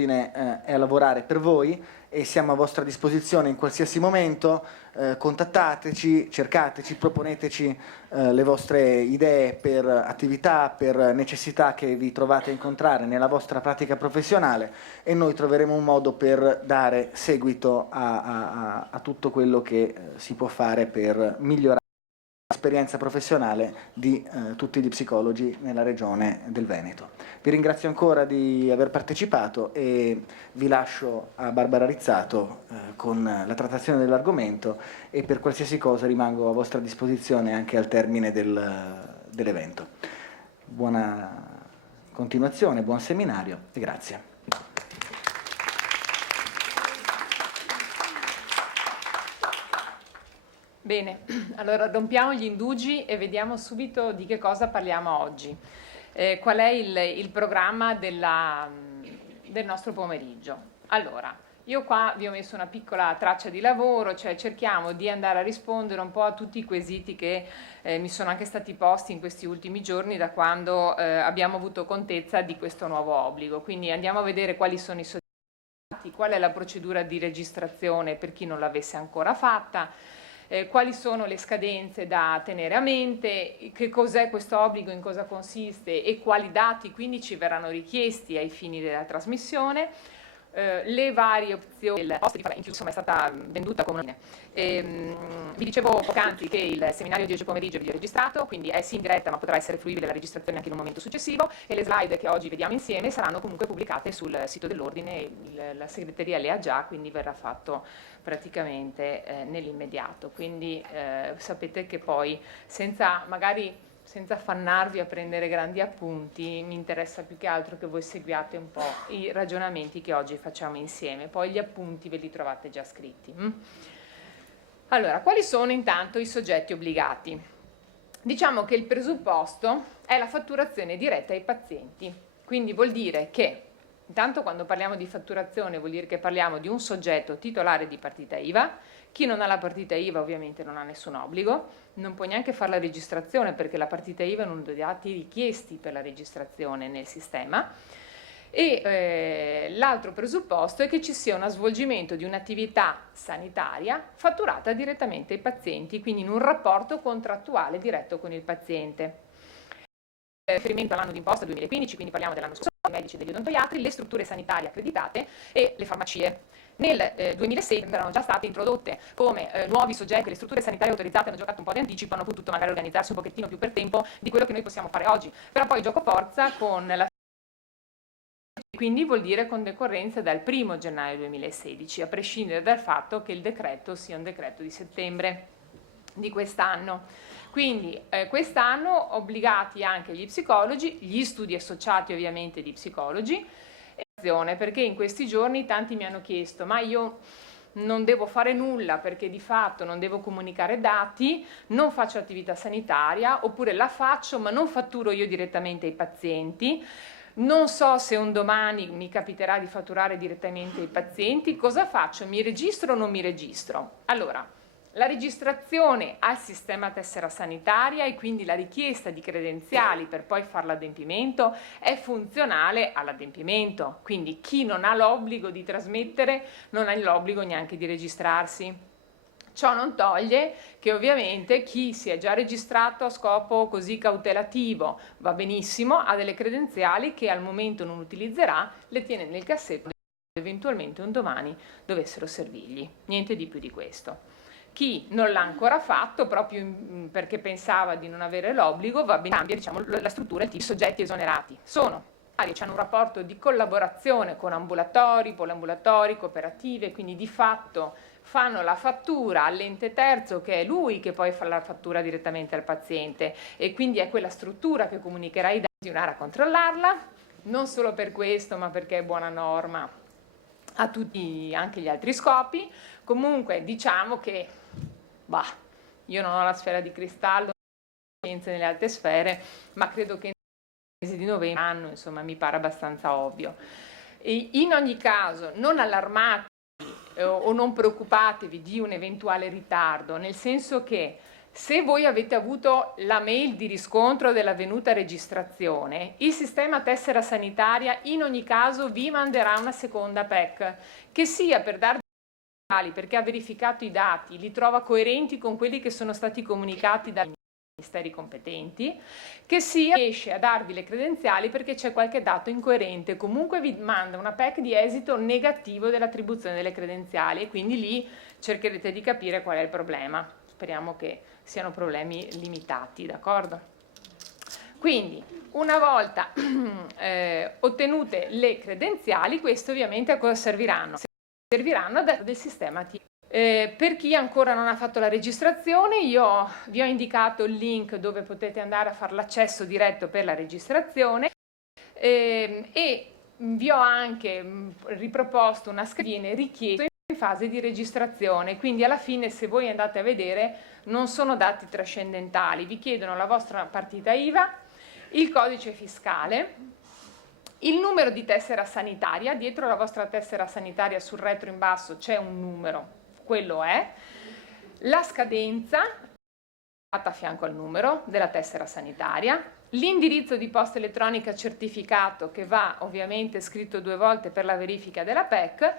dell'Ordine è a lavorare per voi e siamo a vostra disposizione in qualsiasi momento. Contattateci, cercateci, proponeteci le vostre idee per attività, per necessità che vi trovate a incontrare nella vostra pratica professionale e noi troveremo un modo per dare seguito a tutto quello che si può fare per migliorare l'esperienza professionale di tutti gli psicologi nella regione del Veneto. Vi ringrazio ancora di aver partecipato e vi lascio a Barbara Rizzato con la trattazione dell'argomento e per qualsiasi cosa rimango a vostra disposizione anche al termine dell'evento. Buona continuazione, buon seminario e grazie. Bene, allora rompiamo gli indugi e vediamo subito di che cosa parliamo oggi. Qual è il programma del nostro pomeriggio? Allora, io qua vi ho messo una piccola traccia di lavoro, cioè cerchiamo di andare a rispondere un po' a tutti i quesiti che mi sono anche stati posti in questi ultimi giorni da quando abbiamo avuto contezza di questo nuovo obbligo. Quindi andiamo a vedere quali sono i soggetti, qual è la procedura di registrazione per chi non l'avesse ancora fatta, quali sono le scadenze da tenere a mente, che cos'è questo obbligo, in cosa consiste e quali dati quindi ci verranno richiesti ai fini della trasmissione, le varie opzioni del post, insomma è stata venduta come una vi dicevo poc'anzi che il seminario di oggi pomeriggio è videoregistrato, quindi è sì in diretta ma potrà essere fruibile la registrazione anche in un momento successivo e le slide che oggi vediamo insieme saranno comunque pubblicate sul sito dell'Ordine, la segreteria le ha già, quindi verrà fatto praticamente nell'immediato, quindi sapete che poi senza affannarvi a prendere grandi appunti, mi interessa più che altro che voi seguiate un po' i ragionamenti che oggi facciamo insieme, poi gli appunti ve li trovate già scritti. Allora, quali sono intanto i soggetti obbligati? Diciamo che il presupposto è la fatturazione diretta ai pazienti, quindi vuol dire che intanto quando parliamo di fatturazione vuol dire che parliamo di un soggetto titolare di partita IVA. Chi non ha la partita IVA ovviamente non ha nessun obbligo, non può neanche fare la registrazione perché la partita IVA è uno dei dati richiesti per la registrazione nel sistema. E l'altro presupposto è che ci sia uno svolgimento di un'attività sanitaria fatturata direttamente ai pazienti, quindi in un rapporto contrattuale diretto con il paziente. Riferimento all'anno d'imposta 2015, quindi parliamo dell'anno scorso, i medici e degli odontoiatri, le strutture sanitarie accreditate e le farmacie. Nel 2006 erano già state introdotte come nuovi soggetti, le strutture sanitarie autorizzate hanno giocato un po' di anticipo, hanno potuto magari organizzarsi un pochettino più per tempo di quello che noi possiamo fare oggi, però poi gioco forza con la quindi vuol dire con decorrenza dal 1° gennaio 2016, a prescindere dal fatto che il decreto sia un decreto di settembre di quest'anno. Quindi quest'anno obbligati anche gli psicologi, gli studi associati ovviamente di psicologi, perché in questi giorni tanti mi hanno chiesto ma io non devo fare nulla perché di fatto non devo comunicare dati, non faccio attività sanitaria oppure la faccio ma non fatturo io direttamente ai pazienti, non so se un domani mi capiterà di fatturare direttamente ai pazienti, cosa faccio? Mi registro o non mi registro? Allora, la registrazione al sistema tessera sanitaria e quindi la richiesta di credenziali per poi fare l'adempimento è funzionale all'adempimento, quindi chi non ha l'obbligo di trasmettere non ha l'obbligo neanche di registrarsi. Ciò non toglie che ovviamente chi si è già registrato a scopo così cautelativo va benissimo, ha delle credenziali che al momento non utilizzerà, le tiene nel cassetto eventualmente un domani dovessero servirgli, niente di più di questo. Chi non l'ha ancora fatto proprio perché pensava di non avere l'obbligo va bene, cambia diciamo, la struttura, i soggetti esonerati sono hanno un rapporto di collaborazione con ambulatori, poliambulatori, cooperative, quindi di fatto fanno la fattura all'ente terzo che è lui che poi fa la fattura direttamente al paziente e quindi è quella struttura che comunicherà i dati a controllarla, non solo per questo ma perché è buona norma a tutti anche gli altri scopi. Comunque diciamo che io non ho la sfera di cristallo, nelle altre sfere, ma credo che mesi di novembre anno, insomma, mi pare abbastanza ovvio. E in ogni caso, non allarmatevi o non preoccupatevi di un eventuale ritardo, nel senso che Se voi avete avuto la mail di riscontro dell'avvenuta registrazione, il sistema tessera sanitaria in ogni caso vi manderà una seconda PEC, che sia per darvi perché ha verificato i dati, li trova coerenti con quelli che sono stati comunicati dai ministeri competenti, che sia riesce a darvi le credenziali perché c'è qualche dato incoerente, comunque vi manda una PEC di esito negativo dell'attribuzione delle credenziali e quindi lì cercherete di capire qual è il problema. Speriamo che siano problemi limitati, d'accordo? Quindi, una volta ottenute le credenziali, queste ovviamente a cosa serviranno? Serviranno a dare del sistema T. Per chi ancora non ha fatto la registrazione, io vi ho indicato il link dove potete andare a fare l'accesso diretto per la registrazione e vi ho anche riproposto una scheda richiesta in fase di registrazione, quindi alla fine se voi andate a vedere non sono dati trascendentali, vi chiedono la vostra partita IVA, il codice fiscale, il numero di tessera sanitaria, dietro la vostra tessera sanitaria sul retro in basso c'è un numero, quello è, la scadenza a fianco al numero della tessera sanitaria, l'indirizzo di posta elettronica certificato che va ovviamente scritto 2 volte per la verifica della PEC,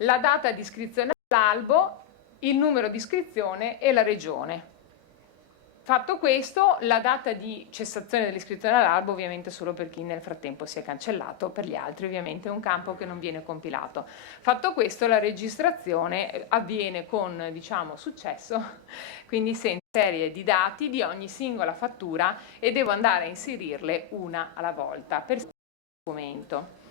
la data di iscrizione all'albo, il numero di iscrizione e la regione. Fatto questo, la data di cessazione dell'iscrizione all'albo ovviamente solo per chi nel frattempo si è cancellato, per gli altri ovviamente è un campo che non viene compilato. Fatto questo, la registrazione avviene con, diciamo, successo, quindi senza serie di dati di ogni singola fattura e devo andare a inserirle una alla volta per documento.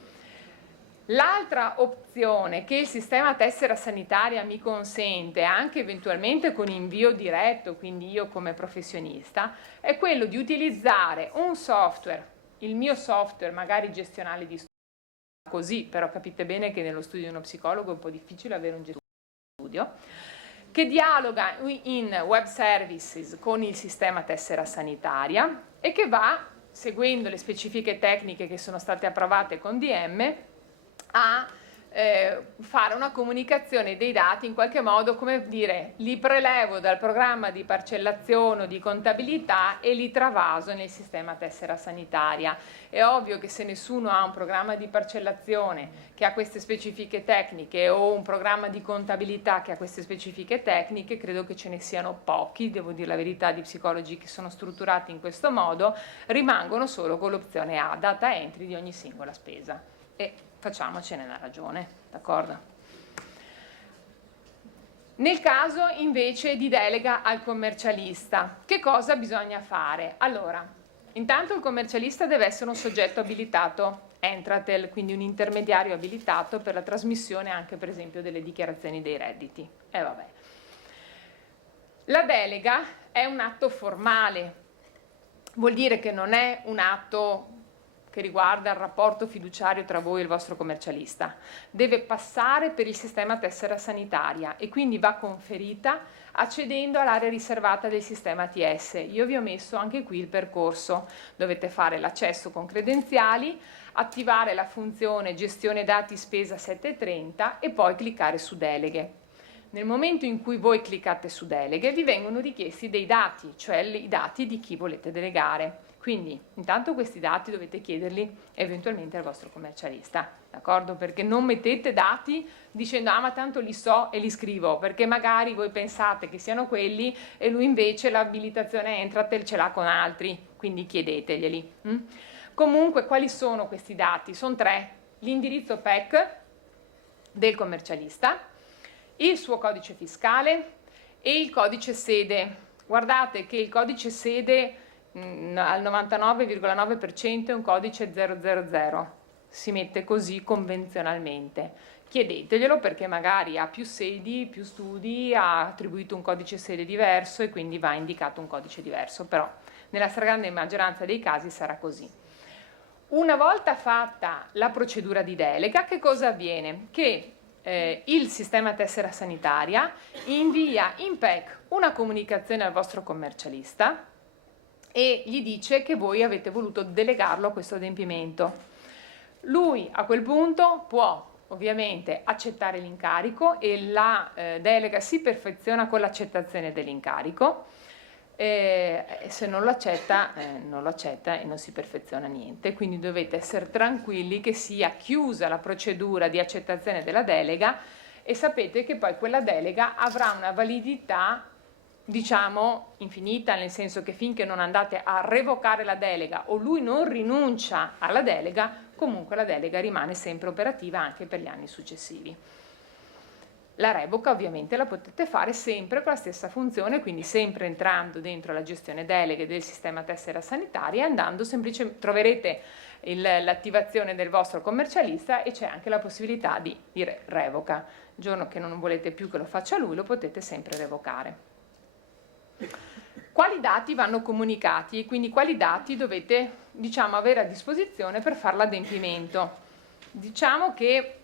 L'altra opzione che il sistema tessera sanitaria mi consente, anche eventualmente con invio diretto, quindi io come professionista, è quello di utilizzare un software, il mio software magari gestionale di studio, così però capite bene che nello studio di uno psicologo è un po' difficile avere un gestore di studio, che dialoga in web services con il sistema tessera sanitaria e che va, seguendo le specifiche tecniche che sono state approvate con DM, a fare una comunicazione dei dati in qualche modo, come dire, li prelevo dal programma di parcellazione o di contabilità e li travaso nel sistema tessera sanitaria. È ovvio che se nessuno ha un programma di parcellazione che ha queste specifiche tecniche o un programma di contabilità che ha queste specifiche tecniche, credo che ce ne siano pochi, devo dire la verità, di psicologi che sono strutturati in questo modo, rimangono solo con l'opzione A, data entry di ogni singola spesa. E facciamocene una ragione, d'accordo? Nel caso invece di delega al commercialista, che cosa bisogna fare? Allora, intanto il commercialista deve essere un soggetto abilitato Entratel, quindi un intermediario abilitato per la trasmissione anche per esempio delle dichiarazioni dei redditi. Vabbè. La delega è un atto formale, vuol dire che non è un atto che riguarda il rapporto fiduciario tra voi e il vostro commercialista, deve passare per il sistema tessera sanitaria e quindi va conferita accedendo all'area riservata del sistema ATS. Io vi ho messo anche qui il percorso, dovete fare l'accesso con credenziali, attivare la funzione gestione dati spesa 730 e poi cliccare su deleghe. Nel momento in cui voi cliccate su deleghe vi vengono richiesti dei dati, cioè i dati di chi volete delegare. Quindi intanto questi dati dovete chiederli eventualmente al vostro commercialista, d'accordo? Perché non mettete dati dicendo ah ma tanto li so e li scrivo, perché magari voi pensate che siano quelli e lui invece l'abilitazione Entratel ce l'ha con altri, quindi chiedeteglieli. Comunque quali sono questi dati? Sono 3, l'indirizzo PEC del commercialista, il suo codice fiscale e il codice sede. Guardate che il codice sede al 99,9% è un codice 000, si mette così convenzionalmente. Chiedeteglielo perché magari ha più sedi, più studi, ha attribuito un codice sede diverso e quindi va indicato un codice diverso, però nella stragrande maggioranza dei casi sarà così. Una volta fatta la procedura di delega, che cosa avviene? Che il sistema tessera sanitaria invia in PEC una comunicazione al vostro commercialista e gli dice che voi avete voluto delegarlo a questo adempimento. Lui a quel punto può ovviamente accettare l'incarico e la delega si perfeziona con l'accettazione dell'incarico. e se non lo accetta e non si perfeziona niente. Quindi dovete essere tranquilli che sia chiusa la procedura di accettazione della delega e sapete che poi quella delega avrà una validità, diciamo, infinita, nel senso che finché non andate a revocare la delega o lui non rinuncia alla delega, comunque la delega rimane sempre operativa anche per gli anni successivi. La revoca ovviamente la potete fare sempre con la stessa funzione, quindi sempre entrando dentro la gestione deleghe del sistema tessera sanitaria e andando semplicemente, troverete l'attivazione del vostro commercialista e c'è anche la possibilità di dire revoca. Il giorno che non volete più che lo faccia lui, lo potete sempre revocare. Quali dati vanno comunicati e quindi quali dati dovete, diciamo, avere a disposizione per fare l'adempimento? Diciamo che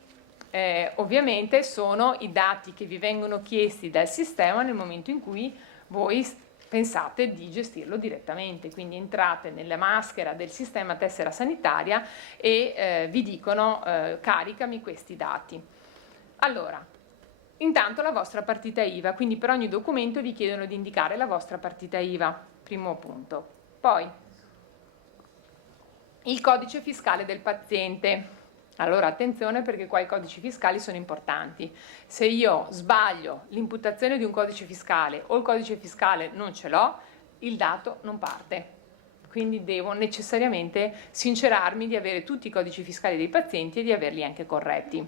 ovviamente sono i dati che vi vengono chiesti dal sistema nel momento in cui voi pensate di gestirlo direttamente, quindi entrate nella maschera del sistema tessera sanitaria e vi dicono caricami questi dati. Allora, intanto la vostra partita IVA, quindi per ogni documento vi chiedono di indicare la vostra partita IVA, primo punto. Poi il codice fiscale del paziente. Allora attenzione perché qua i codici fiscali sono importanti. Se io sbaglio l'imputazione di un codice fiscale o il codice fiscale non ce l'ho, il dato non parte. Quindi devo necessariamente sincerarmi di avere tutti i codici fiscali dei pazienti e di averli anche corretti.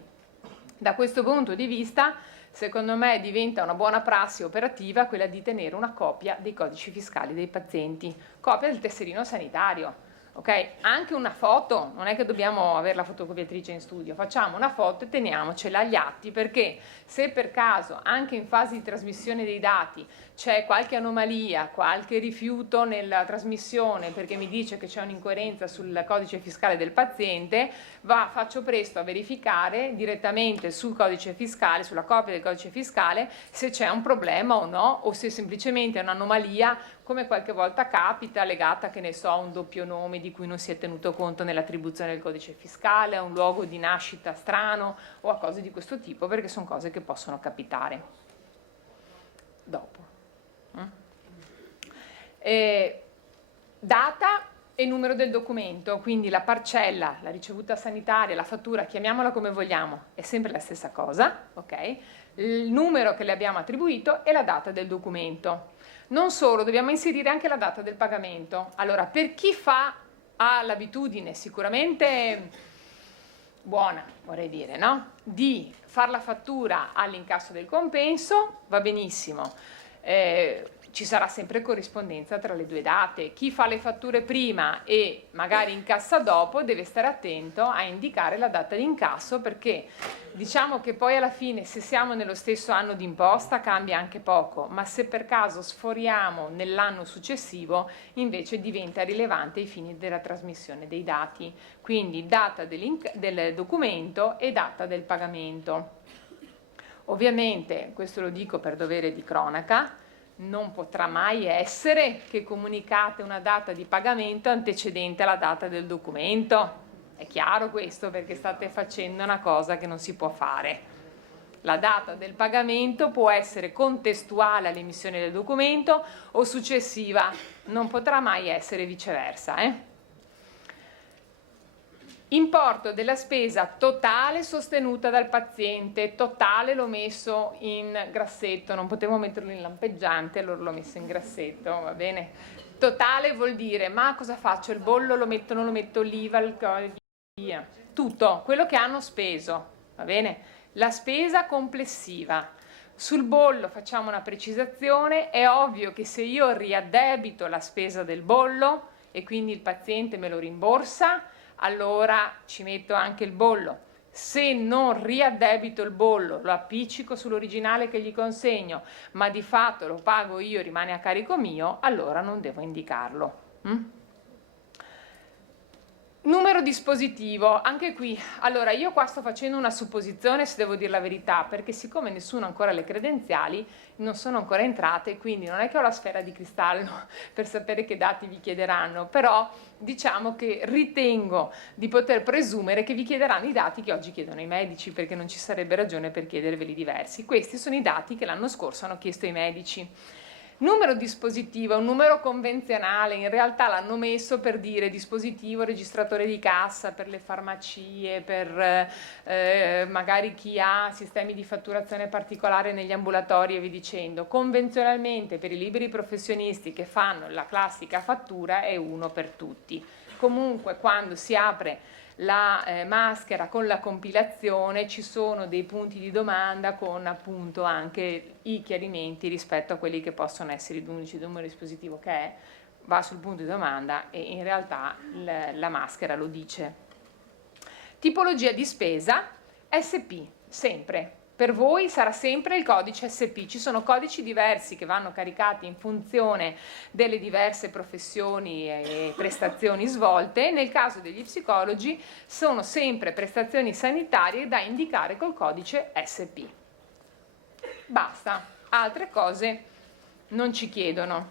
Da questo punto di vista, secondo me diventa una buona prassi operativa quella di tenere una copia dei codici fiscali dei pazienti, copia del tesserino sanitario. Ok, anche una foto, non è che dobbiamo avere la fotocopiatrice in studio, facciamo una foto e teniamocela agli atti, perché se per caso anche in fase di trasmissione dei dati c'è qualche anomalia, qualche rifiuto nella trasmissione perché mi dice che c'è un'incoerenza sul codice fiscale del paziente, faccio presto a verificare direttamente sul codice fiscale, sulla copia del codice fiscale, se c'è un problema o no, o se semplicemente è un'anomalia, come qualche volta capita, legata, che ne so, a un doppio nome di cui non si è tenuto conto nell'attribuzione del codice fiscale, a un luogo di nascita strano o a cose di questo tipo, perché sono cose che possono capitare. Dopo. Data e numero del documento, quindi la parcella, la ricevuta sanitaria, la fattura, chiamiamola come vogliamo, è sempre la stessa cosa, ok? Il numero che le abbiamo attribuito e la data del documento. Non solo, dobbiamo inserire anche la data del pagamento. Allora, per chi ha l'abitudine sicuramente buona, vorrei dire, no? Di far la fattura all'incasso del compenso, va benissimo. Ci sarà sempre corrispondenza tra le due date. Chi fa le fatture prima e magari incassa dopo deve stare attento a indicare la data di incasso, perché diciamo che poi alla fine, se siamo nello stesso anno di imposta, cambia anche poco, ma se per caso sforiamo nell'anno successivo invece diventa rilevante ai fini della trasmissione dei dati, quindi data del documento e data del pagamento. Ovviamente, questo lo dico per dovere di cronaca, non potrà mai essere che comunicate una data di pagamento antecedente alla data del documento. È chiaro questo, perché state facendo una cosa che non si può fare. La data del pagamento può essere contestuale all'emissione del documento o successiva, non potrà mai essere viceversa. Importo della spesa totale sostenuta dal paziente. Totale l'ho messo in grassetto, non potevo metterlo in lampeggiante, allora l'ho messo in grassetto, va bene? Totale vuol dire, ma cosa faccio? Il bollo lo metto, non lo metto, l'IVA, via. Tutto, quello che hanno speso, va bene? La spesa complessiva. Sul bollo facciamo una precisazione, è ovvio che se io riaddebito la spesa del bollo e quindi il paziente me lo rimborsa, allora ci metto anche il bollo. Se non riaddebito il bollo, lo appiccico sull'originale che gli consegno, ma di fatto lo pago io, rimane a carico mio, allora non devo indicarlo. Numero dispositivo, anche qui, allora io qua sto facendo una supposizione, se devo dire la verità, perché siccome nessuno ha ancora le credenziali, non sono ancora entrate, quindi non è che ho la sfera di cristallo per sapere che dati vi chiederanno, però diciamo che ritengo di poter presumere che vi chiederanno i dati che oggi chiedono i medici, perché non ci sarebbe ragione per chiederveli diversi. Questi sono i dati che l'anno scorso hanno chiesto i medici. Numero dispositivo è un numero convenzionale, in realtà l'hanno messo per dire dispositivo registratore di cassa per le farmacie, per magari chi ha sistemi di fatturazione particolare negli ambulatori e via dicendo. Convenzionalmente per i liberi professionisti che fanno la classica fattura è uno per tutti. Comunque quando si apre la maschera con la compilazione ci sono dei punti di domanda con appunto anche i chiarimenti rispetto a quelli che possono essere i unici numero dispositivo che è, va sul punto di domanda e in realtà la maschera lo dice. Tipologia di spesa SP, sempre. Per voi sarà sempre il codice SP, ci sono codici diversi che vanno caricati in funzione delle diverse professioni e prestazioni svolte. Nel caso degli psicologi sono sempre prestazioni sanitarie da indicare col codice SP. Basta, altre cose non ci chiedono.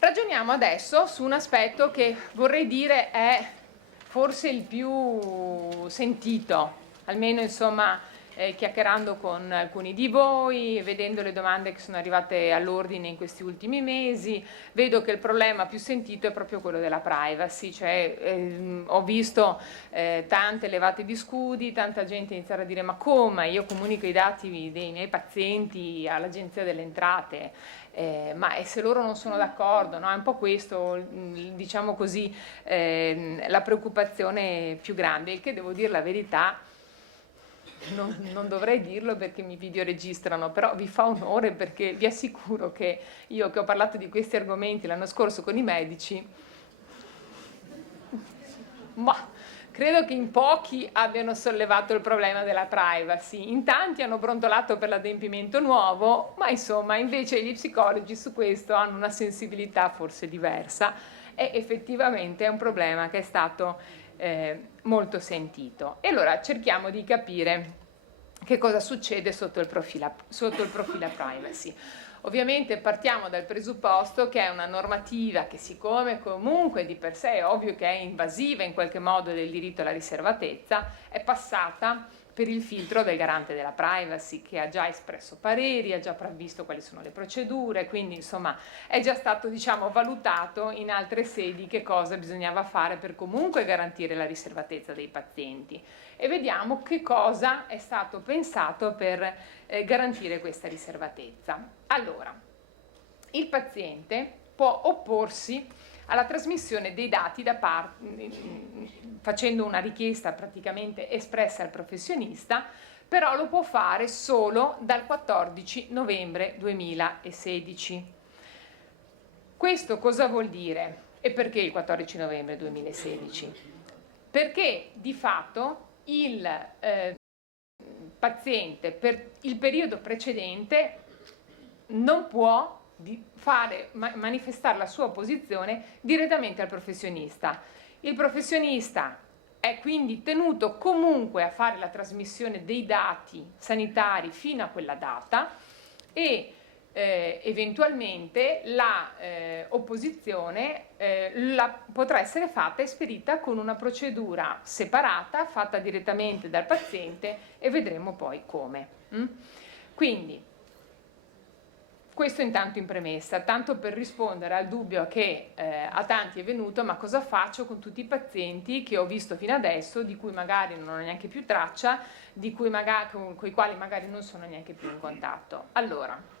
Ragioniamo adesso su un aspetto che vorrei dire è forse il più sentito, almeno insomma chiacchierando con alcuni di voi, vedendo le domande che sono arrivate all'ordine in questi ultimi mesi, vedo che il problema più sentito è proprio quello della privacy, cioè ho visto tante levate di scudi, tanta gente iniziare a dire ma come io comunico i dati dei miei pazienti all'Agenzia delle Entrate, ma se loro non sono d'accordo, no? È un po' questo, diciamo così, la preoccupazione più grande, il che devo dire la verità. Non dovrei dirlo perché mi videoregistrano, però vi fa onore perché vi assicuro che io che ho parlato di questi argomenti l'anno scorso con i medici, ma credo che in pochi abbiano sollevato il problema della privacy, in tanti hanno brontolato per l'adempimento nuovo, ma insomma invece gli psicologi su questo hanno una sensibilità forse diversa e effettivamente è un problema che è stato molto sentito. E allora cerchiamo di capire che cosa succede sotto il profilo privacy. Ovviamente partiamo dal presupposto che è una normativa che, siccome comunque di per sé è ovvio che è invasiva in qualche modo del diritto alla riservatezza, è passata per il filtro del garante della privacy, che ha già espresso pareri, ha già previsto quali sono le procedure, quindi insomma è già stato, diciamo, valutato in altre sedi che cosa bisognava fare per comunque garantire la riservatezza dei pazienti. E vediamo che cosa è stato pensato per garantire questa riservatezza. Allora, il paziente può opporsi alla trasmissione dei dati facendo una richiesta praticamente espressa al professionista, però lo può fare solo dal 14 novembre 2016. Questo cosa vuol dire? E perché il 14 novembre 2016? Perché di fatto il paziente per il periodo precedente non può manifestare la sua posizione direttamente al professionista. Il professionista è quindi tenuto comunque a fare la trasmissione dei dati sanitari fino a quella data e eventualmente la opposizione potrà essere fatta e esperita con una procedura separata, fatta direttamente dal paziente e vedremo poi come. Quindi, questo intanto in premessa, tanto per rispondere al dubbio che a tanti è venuto, ma cosa faccio con tutti i pazienti che ho visto fino adesso, di cui magari non ho neanche più traccia, con i quali magari non sono neanche più in contatto. Allora,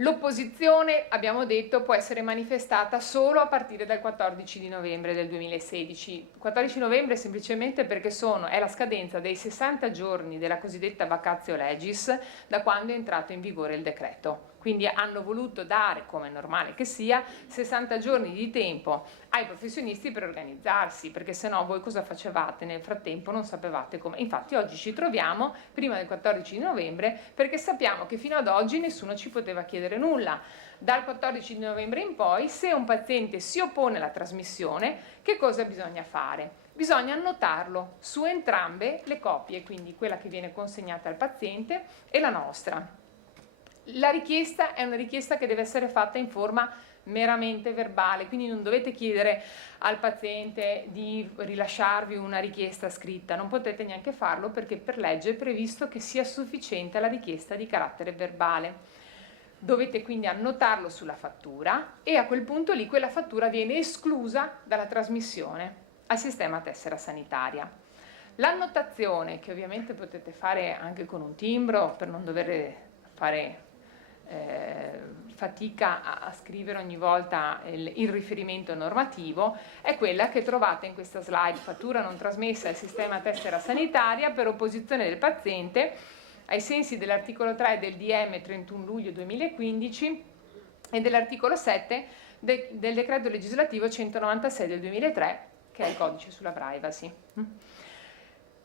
l'opposizione, abbiamo detto, può essere manifestata solo a partire dal 14 di novembre del 2016. 14 novembre semplicemente perché è la scadenza dei 60 giorni della cosiddetta vacatio legis da quando è entrato in vigore il decreto. Quindi hanno voluto dare, come è normale che sia, 60 giorni di tempo ai professionisti per organizzarsi, perché sennò voi cosa facevate? Nel frattempo non sapevate come. Infatti oggi ci troviamo prima del 14 di novembre perché sappiamo che fino ad oggi nessuno ci poteva chiedere nulla. Dal 14 di novembre in poi, se un paziente si oppone alla trasmissione, che cosa bisogna fare? Bisogna annotarlo su entrambe le copie, quindi quella che viene consegnata al paziente e la nostra. La richiesta è una richiesta che deve essere fatta in forma meramente verbale, quindi non dovete chiedere al paziente di rilasciarvi una richiesta scritta, non potete neanche farlo perché per legge è previsto che sia sufficiente la richiesta di carattere verbale. Dovete quindi annotarlo sulla fattura e a quel punto lì quella fattura viene esclusa dalla trasmissione al sistema tessera sanitaria. L'annotazione, che ovviamente potete fare anche con un timbro per non dover fare fatica a scrivere ogni volta il riferimento normativo, è quella che trovate in questa slide: fattura non trasmessa al sistema tessera sanitaria per opposizione del paziente ai sensi dell'articolo 3 del DM 31 luglio 2015 e dell'articolo 7 del decreto legislativo 196 del 2003, che è il codice sulla privacy.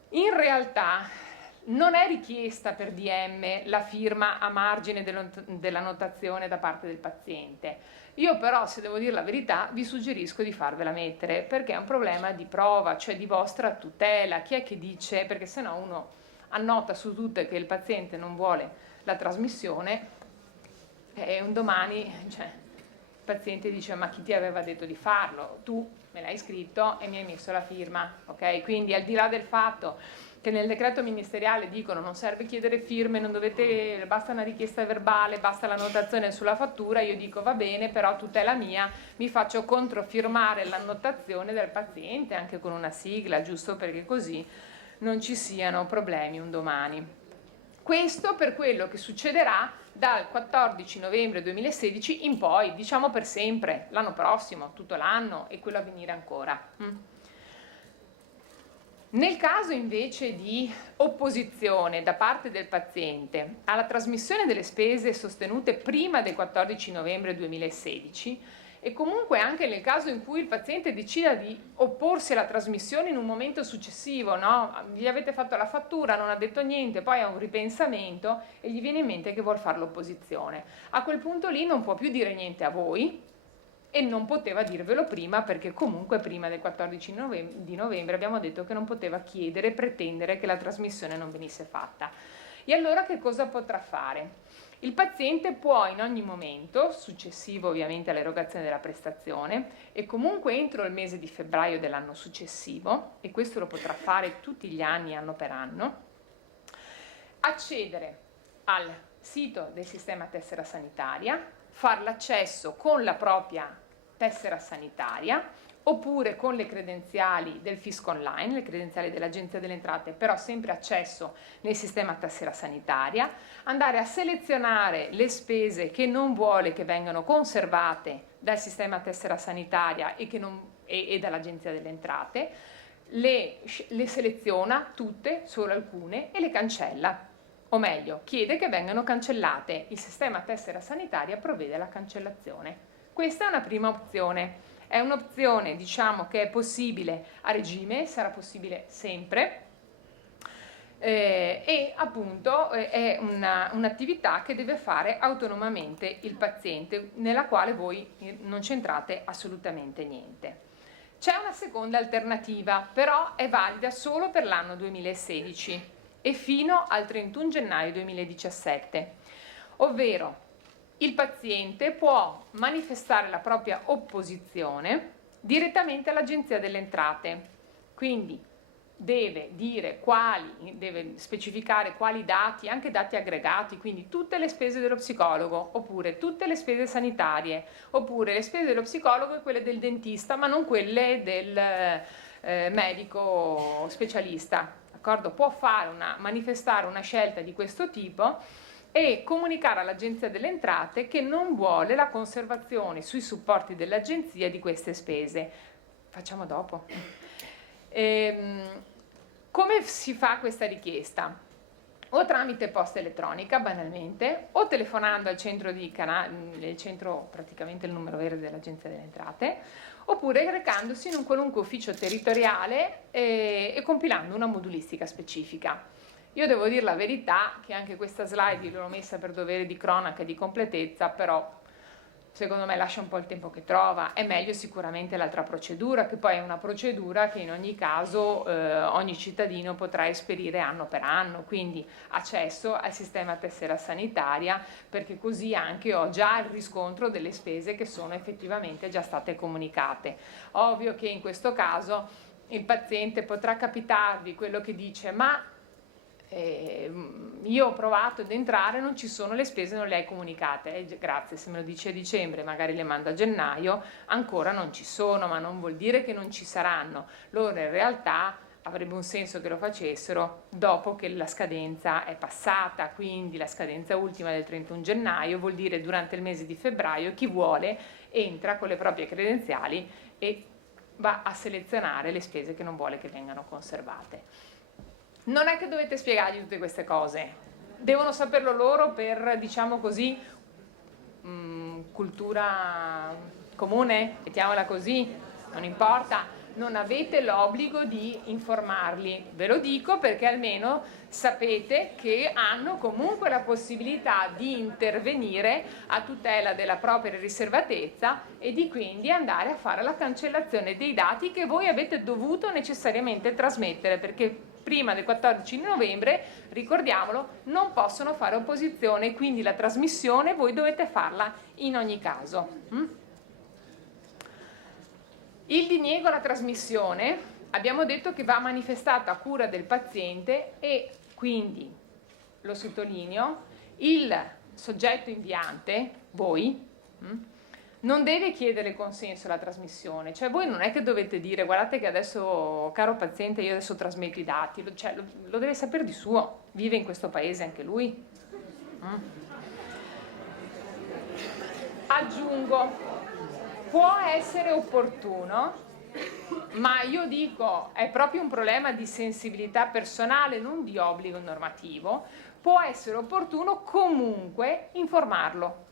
In realtà non è richiesta per DM la firma a margine della notazione da parte del paziente. Io però, se devo dire la verità, vi suggerisco di farvela mettere, perché è un problema di prova, cioè di vostra tutela. Chi è che dice? Perché se no uno annota su tutte che il paziente non vuole la trasmissione e un domani il paziente dice: ma chi ti aveva detto di farlo? Tu me l'hai scritto e mi hai messo la firma, ok? Quindi, al di là del fatto che nel decreto ministeriale dicono non serve chiedere firme, non dovete, basta una richiesta verbale, basta l'annotazione sulla fattura, io dico va bene, però tutela mia, mi faccio controfirmare l'annotazione del paziente anche con una sigla, giusto perché così non ci siano problemi un domani. Questo per quello che succederà dal 14 novembre 2016 in poi, diciamo per sempre, l'anno prossimo, tutto l'anno e quello a venire ancora. Nel caso invece di opposizione da parte del paziente alla trasmissione delle spese sostenute prima del 14 novembre 2016, e comunque anche nel caso in cui il paziente decida di opporsi alla trasmissione in un momento successivo, no? Gli avete fatto la fattura, non ha detto niente, poi ha un ripensamento e gli viene in mente che vuol fare l'opposizione. A quel punto lì non può più dire niente a voi e non poteva dirvelo prima, perché comunque prima del 14 di novembre abbiamo detto che non poteva chiedere e pretendere che la trasmissione non venisse fatta. E allora che cosa potrà fare? Il paziente può in ogni momento, successivo ovviamente all'erogazione della prestazione, e comunque entro il mese di febbraio dell'anno successivo, e questo lo potrà fare tutti gli anni, anno per anno, accedere al sito del sistema tessera sanitaria, far l'accesso con la propria tessera sanitaria, oppure con le credenziali del fisco online, le credenziali dell'Agenzia delle Entrate, però sempre accesso nel sistema tessera sanitaria, andare a selezionare le spese che non vuole che vengano conservate dal sistema tessera sanitaria e dall'Agenzia delle Entrate, le seleziona tutte, solo alcune, e le cancella. O meglio, chiede che vengano cancellate. Il sistema tessera sanitaria provvede alla cancellazione. Questa è una prima opzione. È un'opzione, diciamo, che è possibile a regime, sarà possibile sempre, e appunto è un'attività che deve fare autonomamente il paziente, nella quale voi non c'entrate assolutamente niente. C'è una seconda alternativa, però è valida solo per l'anno 2016 e fino al 31 gennaio 2017, ovvero il paziente può manifestare la propria opposizione direttamente all'Agenzia delle Entrate, quindi deve specificare quali dati, anche dati aggregati, quindi tutte le spese dello psicologo, oppure tutte le spese sanitarie, oppure le spese dello psicologo e quelle del dentista, ma non quelle del medico specialista, d'accordo? Può manifestare una scelta di questo tipo e comunicare all'Agenzia delle Entrate che non vuole la conservazione sui supporti dell'Agenzia di queste spese. Facciamo dopo. Come si fa questa richiesta? O tramite posta elettronica, banalmente, o telefonando al centro nel centro, praticamente il numero verde dell'Agenzia delle Entrate, oppure recandosi in un qualunque ufficio territoriale e compilando una modulistica specifica. Io devo dire la verità che anche questa slide l'ho messa per dovere di cronaca e di completezza, però secondo me lascia un po' il tempo che trova. È meglio sicuramente l'altra procedura, che poi è una procedura che in ogni caso ogni cittadino potrà esperire anno per anno, quindi accesso al sistema tessera sanitaria, perché così anche ho già il riscontro delle spese che sono effettivamente già state comunicate. Ovvio che in questo caso il paziente potrà capitarvi quello che dice: ma io ho provato ad entrare, non ci sono le spese, non le hai comunicate. Grazie, se me lo dice a dicembre, magari le mando a gennaio, ancora non ci sono, ma non vuol dire che non ci saranno. Loro in realtà avrebbe un senso che lo facessero dopo che la scadenza è passata, quindi la scadenza ultima del 31 gennaio vuol dire durante il mese di febbraio chi vuole entra con le proprie credenziali e va a selezionare le spese che non vuole che vengano conservate. Non è che dovete spiegargli tutte queste cose, devono saperlo loro per, diciamo così, cultura comune, mettiamola così, non importa, non avete l'obbligo di informarli, ve lo dico perché almeno sapete che hanno comunque la possibilità di intervenire a tutela della propria riservatezza e di quindi andare a fare la cancellazione dei dati che voi avete dovuto necessariamente trasmettere, perché prima del 14 novembre, ricordiamolo, non possono fare opposizione, quindi la trasmissione voi dovete farla in ogni caso. Il diniego alla trasmissione abbiamo detto che va manifestato a cura del paziente e quindi, lo sottolineo, il soggetto inviante, voi, non deve chiedere consenso alla trasmissione, cioè voi non è che dovete dire guardate che adesso, caro paziente, io adesso trasmetto i dati, cioè, lo deve sapere di suo, vive in questo paese anche lui. Aggiungo, può essere opportuno, ma io dico è proprio un problema di sensibilità personale, non di obbligo normativo, può essere opportuno comunque informarlo.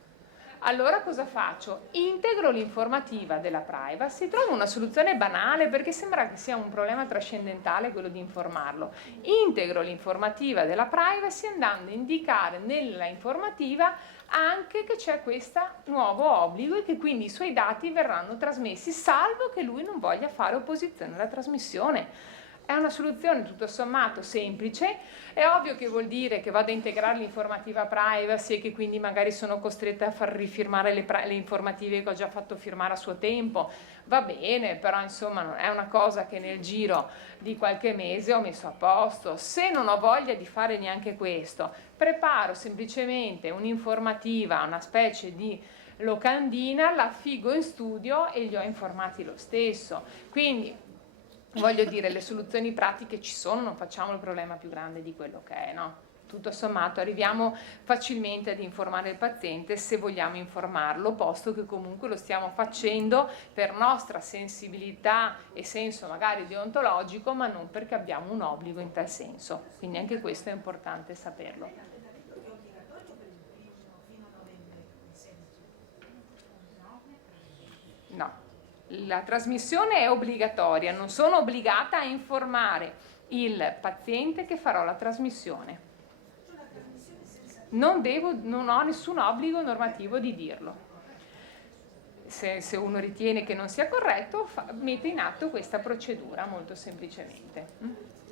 Allora cosa faccio? Integro l'informativa della privacy, trovo una soluzione banale perché sembra che sia un problema trascendentale quello di informarlo. Integro l'informativa della privacy andando a indicare nella informativa anche che c'è questo nuovo obbligo e che quindi i suoi dati verranno trasmessi, salvo che lui non voglia fare opposizione alla trasmissione. È una soluzione tutto sommato semplice, è ovvio che vuol dire che vado a integrare l'informativa privacy e che quindi magari sono costretta a far rifirmare le informative che ho già fatto firmare a suo tempo, va bene, però insomma non è una cosa che nel giro di qualche mese ho messo a posto. Se non ho voglia di fare neanche questo, preparo semplicemente un'informativa, una specie di locandina, la figo in studio e li ho informati lo stesso. Quindi voglio dire, le soluzioni pratiche ci sono, non facciamo il problema più grande di quello che è, no? Tutto sommato arriviamo facilmente ad informare il paziente se vogliamo informarlo, posto che comunque lo stiamo facendo per nostra sensibilità e senso magari deontologico, ma non perché abbiamo un obbligo in tal senso. Quindi anche questo è importante saperlo. No. La trasmissione è obbligatoria, non sono obbligata a informare il paziente che farò la trasmissione. Non ho nessun obbligo normativo di dirlo. Se uno ritiene che non sia corretto, mette in atto questa procedura molto semplicemente.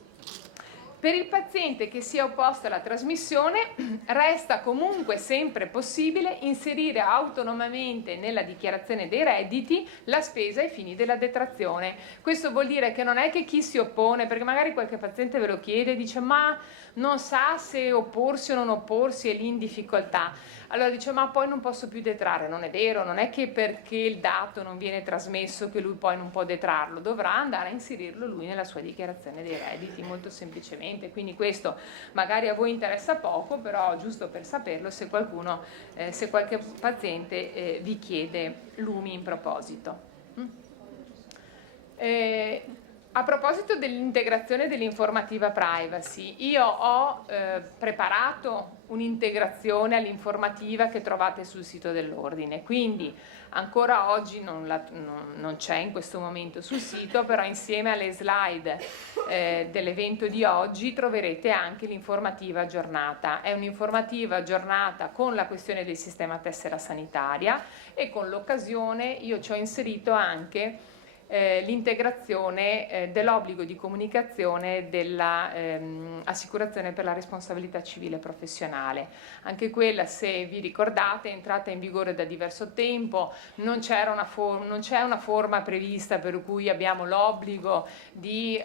Per il paziente che sia opposto alla trasmissione resta comunque sempre possibile inserire autonomamente nella dichiarazione dei redditi la spesa ai fini della detrazione. Questo vuol dire che non è che chi si oppone, perché magari qualche paziente ve lo chiede e dice ma non sa se opporsi o non opporsi, è lì in difficoltà. Allora dice ma poi non posso più detrarre. Non è vero, non è che perché il dato non viene trasmesso che lui poi non può detrarlo, dovrà andare a inserirlo lui nella sua dichiarazione dei redditi, molto semplicemente. Quindi questo magari a voi interessa poco, però giusto per saperlo se qualcuno, se qualche paziente vi chiede lumi in proposito. A proposito dell'integrazione dell'informativa privacy, io ho preparato un'integrazione all'informativa che trovate sul sito dell'Ordine, quindi ancora oggi non c'è in questo momento sul sito, però insieme alle slide dell'evento di oggi troverete anche l'informativa aggiornata. È un'informativa aggiornata con la questione del sistema tessera sanitaria e con l'occasione io ci ho inserito anche l'integrazione dell'obbligo di comunicazione dell'assicurazione per la responsabilità civile professionale. Anche quella, se vi ricordate, è entrata in vigore da diverso tempo, non c'è una forma prevista per cui abbiamo l'obbligo di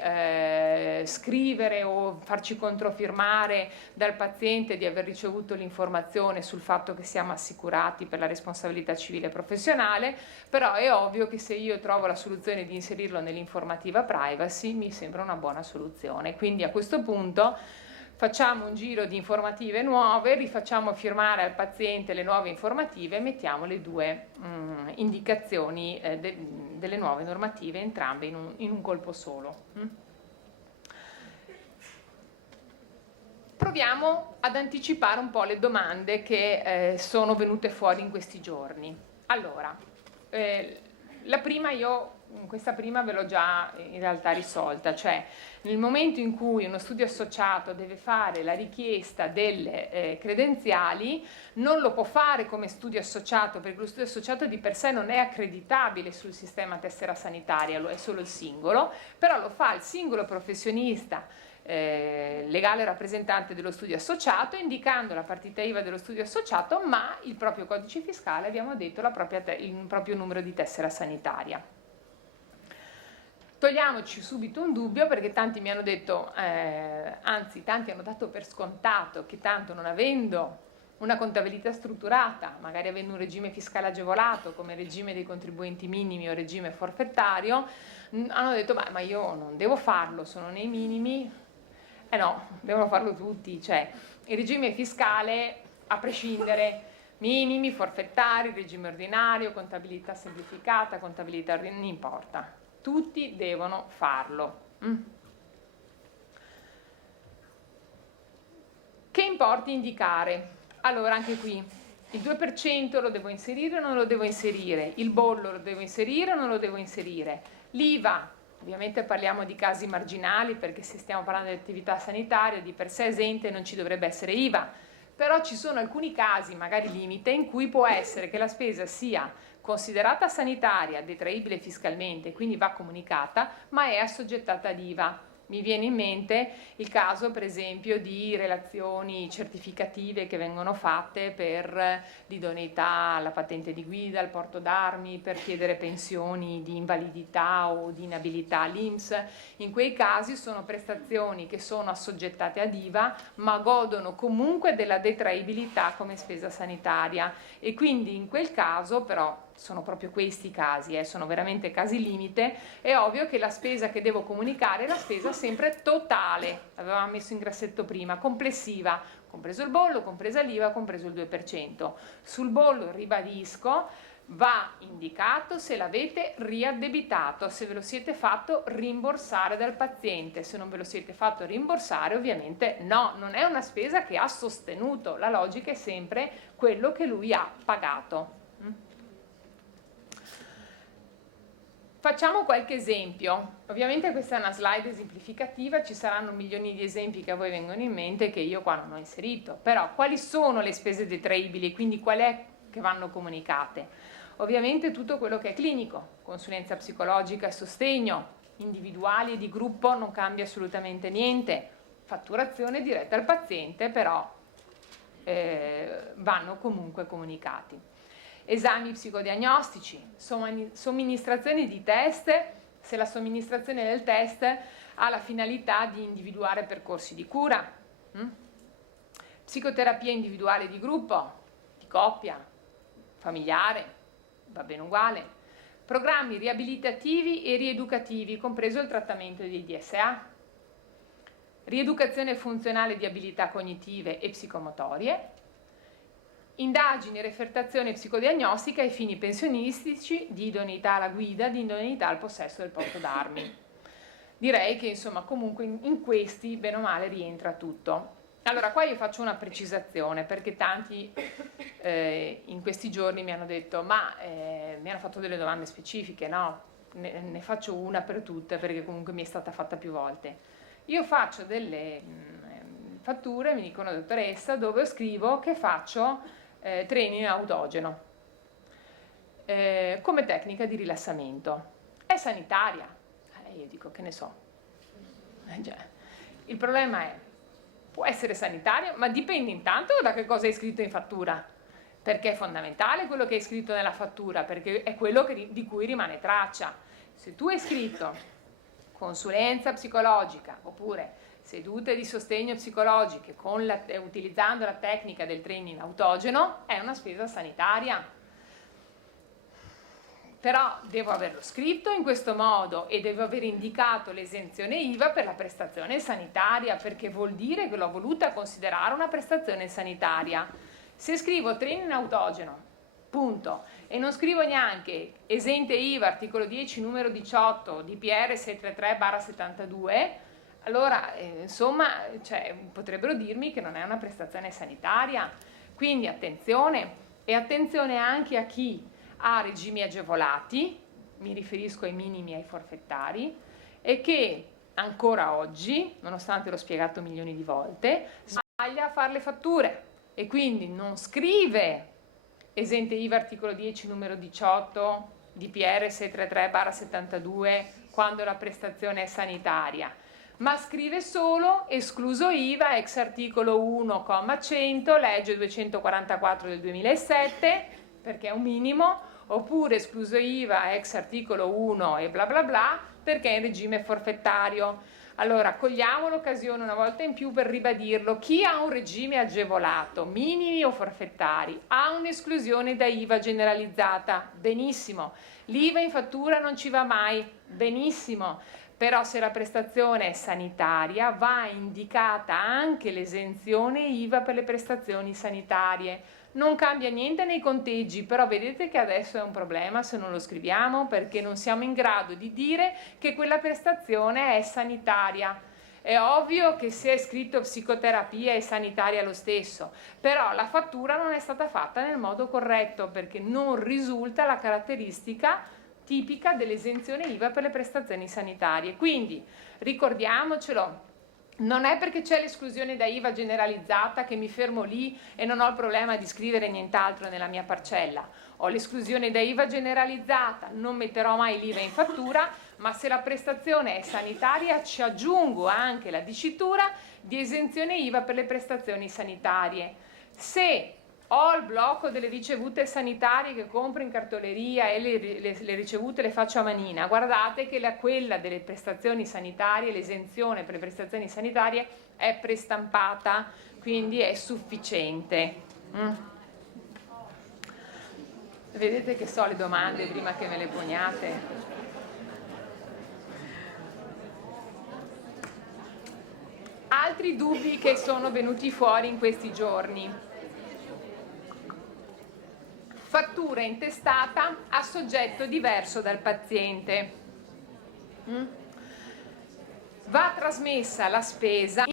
scrivere o farci controfirmare dal paziente di aver ricevuto l'informazione sul fatto che siamo assicurati per la responsabilità civile professionale, però è ovvio che se io trovo la soluzione di inserirlo nell'informativa privacy mi sembra una buona soluzione. Quindi a questo punto facciamo un giro di informative nuove, rifacciamo firmare al paziente le nuove informative e mettiamo le due indicazioni delle nuove normative entrambe in un colpo solo. Proviamo ad anticipare un po' le domande che sono venute fuori in questi giorni. Allora, questa prima ve l'ho già in realtà risolta, cioè nel momento in cui uno studio associato deve fare la richiesta delle credenziali, non lo può fare come studio associato, perché lo studio associato di per sé non è accreditabile sul sistema tessera sanitaria, lo è solo il singolo, però lo fa il singolo professionista legale rappresentante dello studio associato, indicando la partita IVA dello studio associato, ma il proprio codice fiscale, abbiamo detto, il proprio numero di tessera sanitaria. Togliamoci subito un dubbio, perché tanti mi hanno detto, anzi tanti hanno dato per scontato che tanto non avendo una contabilità strutturata, magari avendo un regime fiscale agevolato come regime dei contribuenti minimi o regime forfettario, hanno detto ma io non devo farlo, sono nei minimi. No, devono farlo tutti, cioè il regime fiscale a prescindere, minimi, forfettari, regime ordinario, contabilità semplificata, contabilità ordinaria, non importa, tutti devono farlo. Che importi indicare? Allora anche qui il 2% lo devo inserire o non lo devo inserire? Il bollo lo devo inserire o non lo devo inserire? L'IVA? Ovviamente parliamo di casi marginali, perché se stiamo parlando di attività sanitaria di per sé esente non ci dovrebbe essere IVA, però ci sono alcuni casi, magari limite, in cui può essere che la spesa sia considerata sanitaria, detraibile fiscalmente, quindi va comunicata, ma è assoggettata ad IVA. Mi viene in mente il caso per esempio di relazioni certificative che vengono fatte per l'idoneità alla patente di guida, al porto d'armi, per chiedere pensioni di invalidità o di inabilità all'INPS. In quei casi sono prestazioni che sono assoggettate ad IVA ma godono comunque della detraibilità come spesa sanitaria, e quindi in quel caso, però sono proprio questi casi, sono veramente casi limite, è ovvio che la spesa che devo comunicare è la spesa sempre totale, avevamo messo in grassetto prima, complessiva, compreso il bollo, compresa l'IVA, compreso il 2%. Sul bollo, ribadisco, va indicato se l'avete riaddebitato, se ve lo siete fatto rimborsare dal paziente. Se non ve lo siete fatto rimborsare, ovviamente no, non è una spesa che ha sostenuto, la logica è sempre quello che lui ha pagato. Facciamo qualche esempio. Ovviamente questa è una slide esemplificativa, ci saranno milioni di esempi che a voi vengono in mente che io qua non ho inserito, però quali sono le spese detraibili, quindi qual è che vanno comunicate? Ovviamente tutto quello che è clinico, consulenza psicologica e sostegno, individuali e di gruppo non cambia assolutamente niente, fatturazione diretta al paziente, però vanno comunque comunicati. Esami psicodiagnostici, somministrazioni di test, se la somministrazione del test ha la finalità di individuare percorsi di cura, psicoterapia individuale di gruppo, di coppia, familiare, va bene uguale, programmi riabilitativi e rieducativi, compreso il trattamento di DSA, rieducazione funzionale di abilità cognitive e psicomotorie, indagini e refertazione psicodiagnostica ai fini pensionistici, di idoneità alla guida, di idoneità al possesso del porto d'armi. direi che insomma comunque in questi bene o male rientra tutto. Allora qua io faccio una precisazione, perché tanti in questi giorni mi hanno detto mi hanno fatto delle domande specifiche, no? Ne faccio una per tutte, perché comunque mi è stata fatta più volte. Io faccio delle fatture, mi dicono dottoressa, dove scrivo che faccio training autogeno come tecnica di rilassamento. È sanitaria? Io dico, che ne so. Il problema è, può essere sanitario, ma dipende intanto da che cosa hai scritto in fattura, perché è fondamentale quello che hai scritto nella fattura, perché è quello di cui rimane traccia. Se tu hai scritto consulenza psicologica oppure sedute di sostegno psicologiche utilizzando la tecnica del training autogeno, è una spesa sanitaria. Però devo averlo scritto in questo modo e devo aver indicato l'esenzione IVA per la prestazione sanitaria, perché vuol dire che l'ho voluta considerare una prestazione sanitaria. Se scrivo training autogeno, punto, e non scrivo neanche esente IVA, articolo 10, numero 18, DPR 633/72, allora insomma potrebbero dirmi che non è una prestazione sanitaria. Quindi attenzione, e attenzione anche a chi ha regimi agevolati, mi riferisco ai minimi e ai forfettari, e che ancora oggi, nonostante l'ho spiegato milioni di volte, sbaglia a fare le fatture e quindi non scrive esente IVA articolo 10 numero 18 DPR 633/72 quando la prestazione è sanitaria, ma scrive solo escluso IVA ex articolo 1,100 legge 244 del 2007 perché è un minimo, oppure escluso IVA ex articolo 1 e bla bla bla perché è in regime forfettario. Allora cogliamo l'occasione una volta in più per ribadirlo: chi ha un regime agevolato, minimi o forfettari, ha un'esclusione da IVA generalizzata, benissimo, l'IVA in fattura non ci va mai, benissimo, però se la prestazione è sanitaria va indicata anche l'esenzione IVA per le prestazioni sanitarie. Non cambia niente nei conteggi, però vedete che adesso è un problema se non lo scriviamo, perché non siamo in grado di dire che quella prestazione è sanitaria. È ovvio che se è scritto psicoterapia è sanitaria lo stesso, però la fattura non è stata fatta nel modo corretto, perché non risulta la caratteristica tipica dell'esenzione IVA per le prestazioni sanitarie. Quindi ricordiamocelo. Non è perché c'è l'esclusione da IVA generalizzata che mi fermo lì e non ho il problema di scrivere nient'altro nella mia parcella. Ho l'esclusione da IVA generalizzata, non metterò mai l'IVA in fattura, ma se la prestazione è sanitaria ci aggiungo anche la dicitura di esenzione IVA per le prestazioni sanitarie. Se ho il blocco delle ricevute sanitarie che compro in cartoleria e le ricevute le faccio a manina, guardate che quella delle prestazioni sanitarie, l'esenzione per le prestazioni sanitarie è prestampata, quindi è sufficiente. Vedete che so le domande prima che me le poniate. Altri dubbi che sono venuti fuori in questi giorni. Fattura intestata a soggetto diverso dal paziente. Va trasmessa la spesa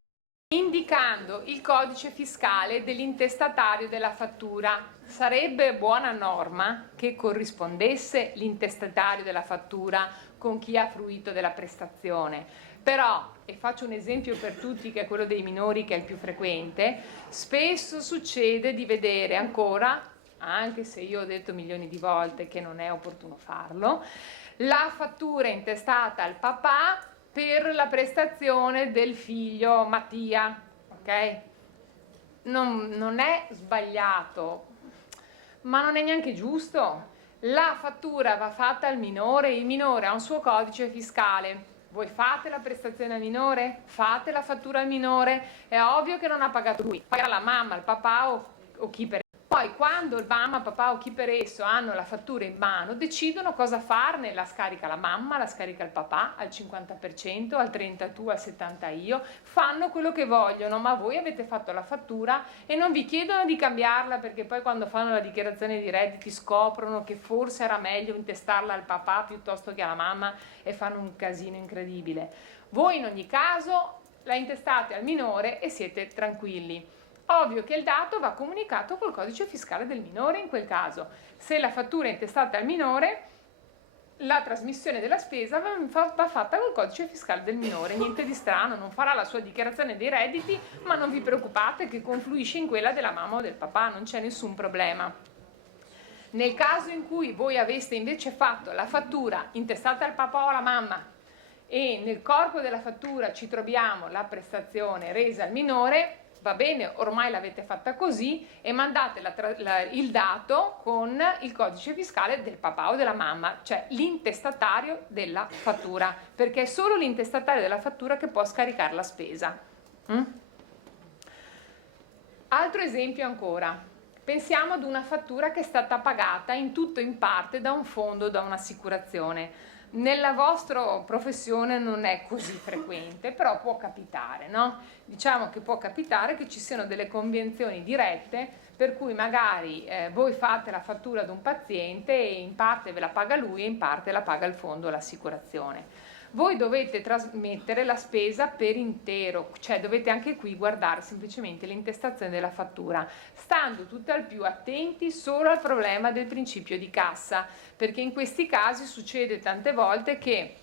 indicando il codice fiscale dell'intestatario della fattura. Sarebbe buona norma che corrispondesse l'intestatario della fattura con chi ha fruito della prestazione. Però, e faccio un esempio per tutti che è quello dei minori, che è il più frequente, spesso succede di vedere ancora, anche se io ho detto milioni di volte che non è opportuno farlo, la fattura intestata al papà per la prestazione del figlio Mattia, ok? Non è sbagliato, ma non è neanche giusto. La fattura va fatta al minore, il minore ha un suo codice fiscale. Voi fate la prestazione al minore? Fate la fattura al minore? È ovvio che non ha pagato lui, pagherà la mamma, il papà o chi per. Poi quando il mamma, papà o chi per esso hanno la fattura in mano, decidono cosa farne: la scarica la mamma, la scarica il papà al 50%, al 30% tu, al 70% io, fanno quello che vogliono, ma voi avete fatto la fattura e non vi chiedono di cambiarla, perché poi quando fanno la dichiarazione di redditi scoprono che forse era meglio intestarla al papà piuttosto che alla mamma e fanno un casino incredibile. Voi in ogni caso la intestate al minore e siete tranquilli. Ovvio che il dato va comunicato col codice fiscale del minore in quel caso. Se la fattura è intestata al minore, la trasmissione della spesa va fatta col codice fiscale del minore, niente di strano, non farà la sua dichiarazione dei redditi, ma non vi preoccupate che confluisce in quella della mamma o del papà, non c'è nessun problema. Nel caso in cui voi aveste invece fatto la fattura intestata al papà o alla mamma e nel corpo della fattura ci troviamo la prestazione resa al minore, va bene, ormai l'avete fatta così e mandate il dato con il codice fiscale del papà o della mamma, cioè l'intestatario della fattura, perché è solo l'intestatario della fattura che può scaricare la spesa. Altro esempio ancora. Pensiamo ad una fattura che è stata pagata in tutto o in parte da un fondo, da un'assicurazione. Nella vostra professione non è così frequente, però può capitare, no? Diciamo che può capitare che ci siano delle convenzioni dirette per cui magari voi fate la fattura ad un paziente e in parte ve la paga lui e in parte la paga il fondo, l'assicurazione. Voi dovete trasmettere la spesa per intero, cioè dovete anche qui guardare semplicemente l'intestazione della fattura, stando tutt'al più attenti solo al problema del principio di cassa, perché in questi casi succede tante volte che,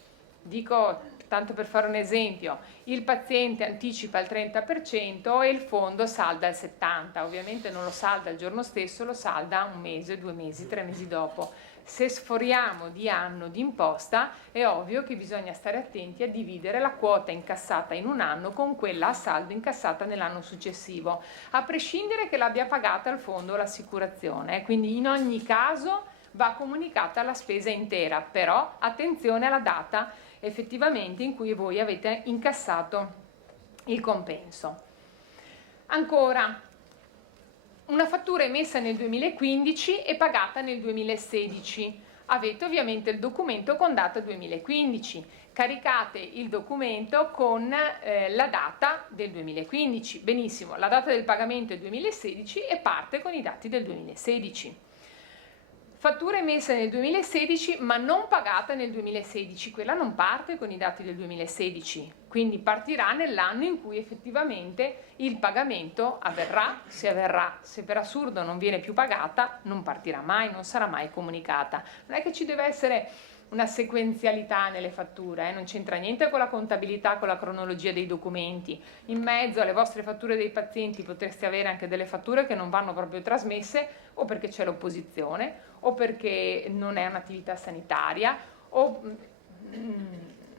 dico tanto per fare un esempio, il paziente anticipa il 30% e il fondo salda il 70%, ovviamente non lo salda il giorno stesso, lo salda un mese, 2 mesi, 3 mesi dopo. Se sforiamo di anno di imposta è ovvio che bisogna stare attenti a dividere la quota incassata in un anno con quella a saldo incassata nell'anno successivo, a prescindere che l'abbia pagata il fondo o l'assicurazione. Quindi in ogni caso va comunicata la spesa intera, però attenzione alla data effettivamente in cui voi avete incassato il compenso. Ancora, una fattura emessa nel 2015 e pagata nel 2016. Avete ovviamente il documento con data 2015. Caricate il documento con la data del 2015. Benissimo, la data del pagamento è 2016 e parte con i dati del 2016. Fattura emessa nel 2016 ma non pagata nel 2016, quella non parte con i dati del 2016, quindi partirà nell'anno in cui effettivamente il pagamento avverrà, se per assurdo non viene più pagata non partirà mai, non sarà mai comunicata. Non è che ci deve essere una sequenzialità nelle fatture, non c'entra niente con la contabilità, con la cronologia dei documenti. In mezzo alle vostre fatture dei pazienti potreste avere anche delle fatture che non vanno proprio trasmesse o perché c'è l'opposizione o perché non è un'attività sanitaria o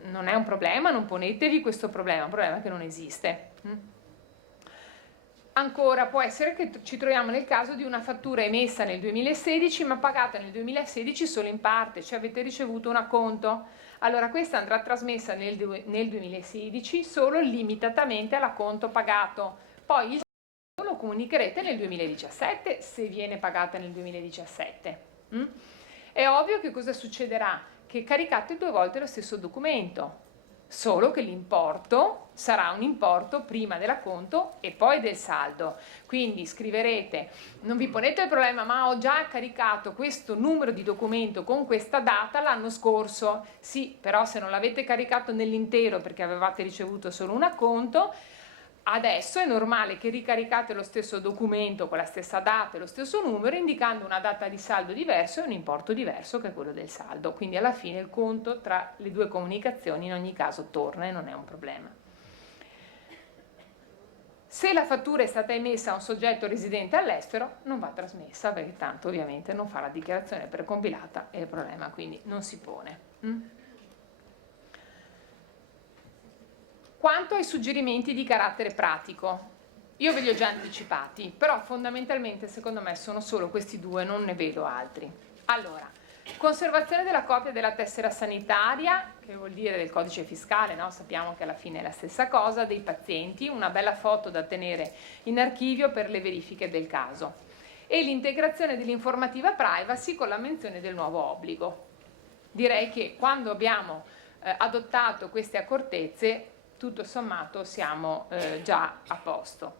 non è un problema, non ponetevi questo problema, è un problema che non esiste. Ancora può essere che ci troviamo nel caso di una fattura emessa nel 2016 ma pagata nel 2016 solo in parte, cioè avete ricevuto un acconto. Allora questa andrà trasmessa nel 2016 solo limitatamente all'acconto pagato, poi il lo comunicherete nel 2017 se viene pagata nel 2017. È ovvio che cosa succederà? Che caricate 2 volte lo stesso documento, solo che l'importo sarà un importo prima dell'acconto e poi del saldo. Quindi scriverete, non vi ponete il problema, ma ho già caricato questo numero di documento con questa data l'anno scorso. Sì, però se non l'avete caricato nell'intero perché avevate ricevuto solo un acconto, adesso è normale che ricaricate lo stesso documento con la stessa data e lo stesso numero indicando una data di saldo diverso e un importo diverso che è quello del saldo. Quindi alla fine il conto tra le 2 comunicazioni in ogni caso torna e non è un problema. Se la fattura è stata emessa a un soggetto residente all'estero non va trasmessa perché tanto ovviamente non fa la dichiarazione precompilata e il problema quindi non si pone. Quanto ai suggerimenti di carattere pratico, io ve li ho già anticipati, però fondamentalmente secondo me sono solo questi 2, non ne vedo altri. Allora, conservazione della copia della tessera sanitaria, che vuol dire del codice fiscale, no? Sappiamo che alla fine è la stessa cosa, dei pazienti, una bella foto da tenere in archivio per le verifiche del caso. E l'integrazione dell'informativa privacy con la menzione del nuovo obbligo. Direi che quando abbiamo adottato queste accortezze tutto sommato siamo già a posto.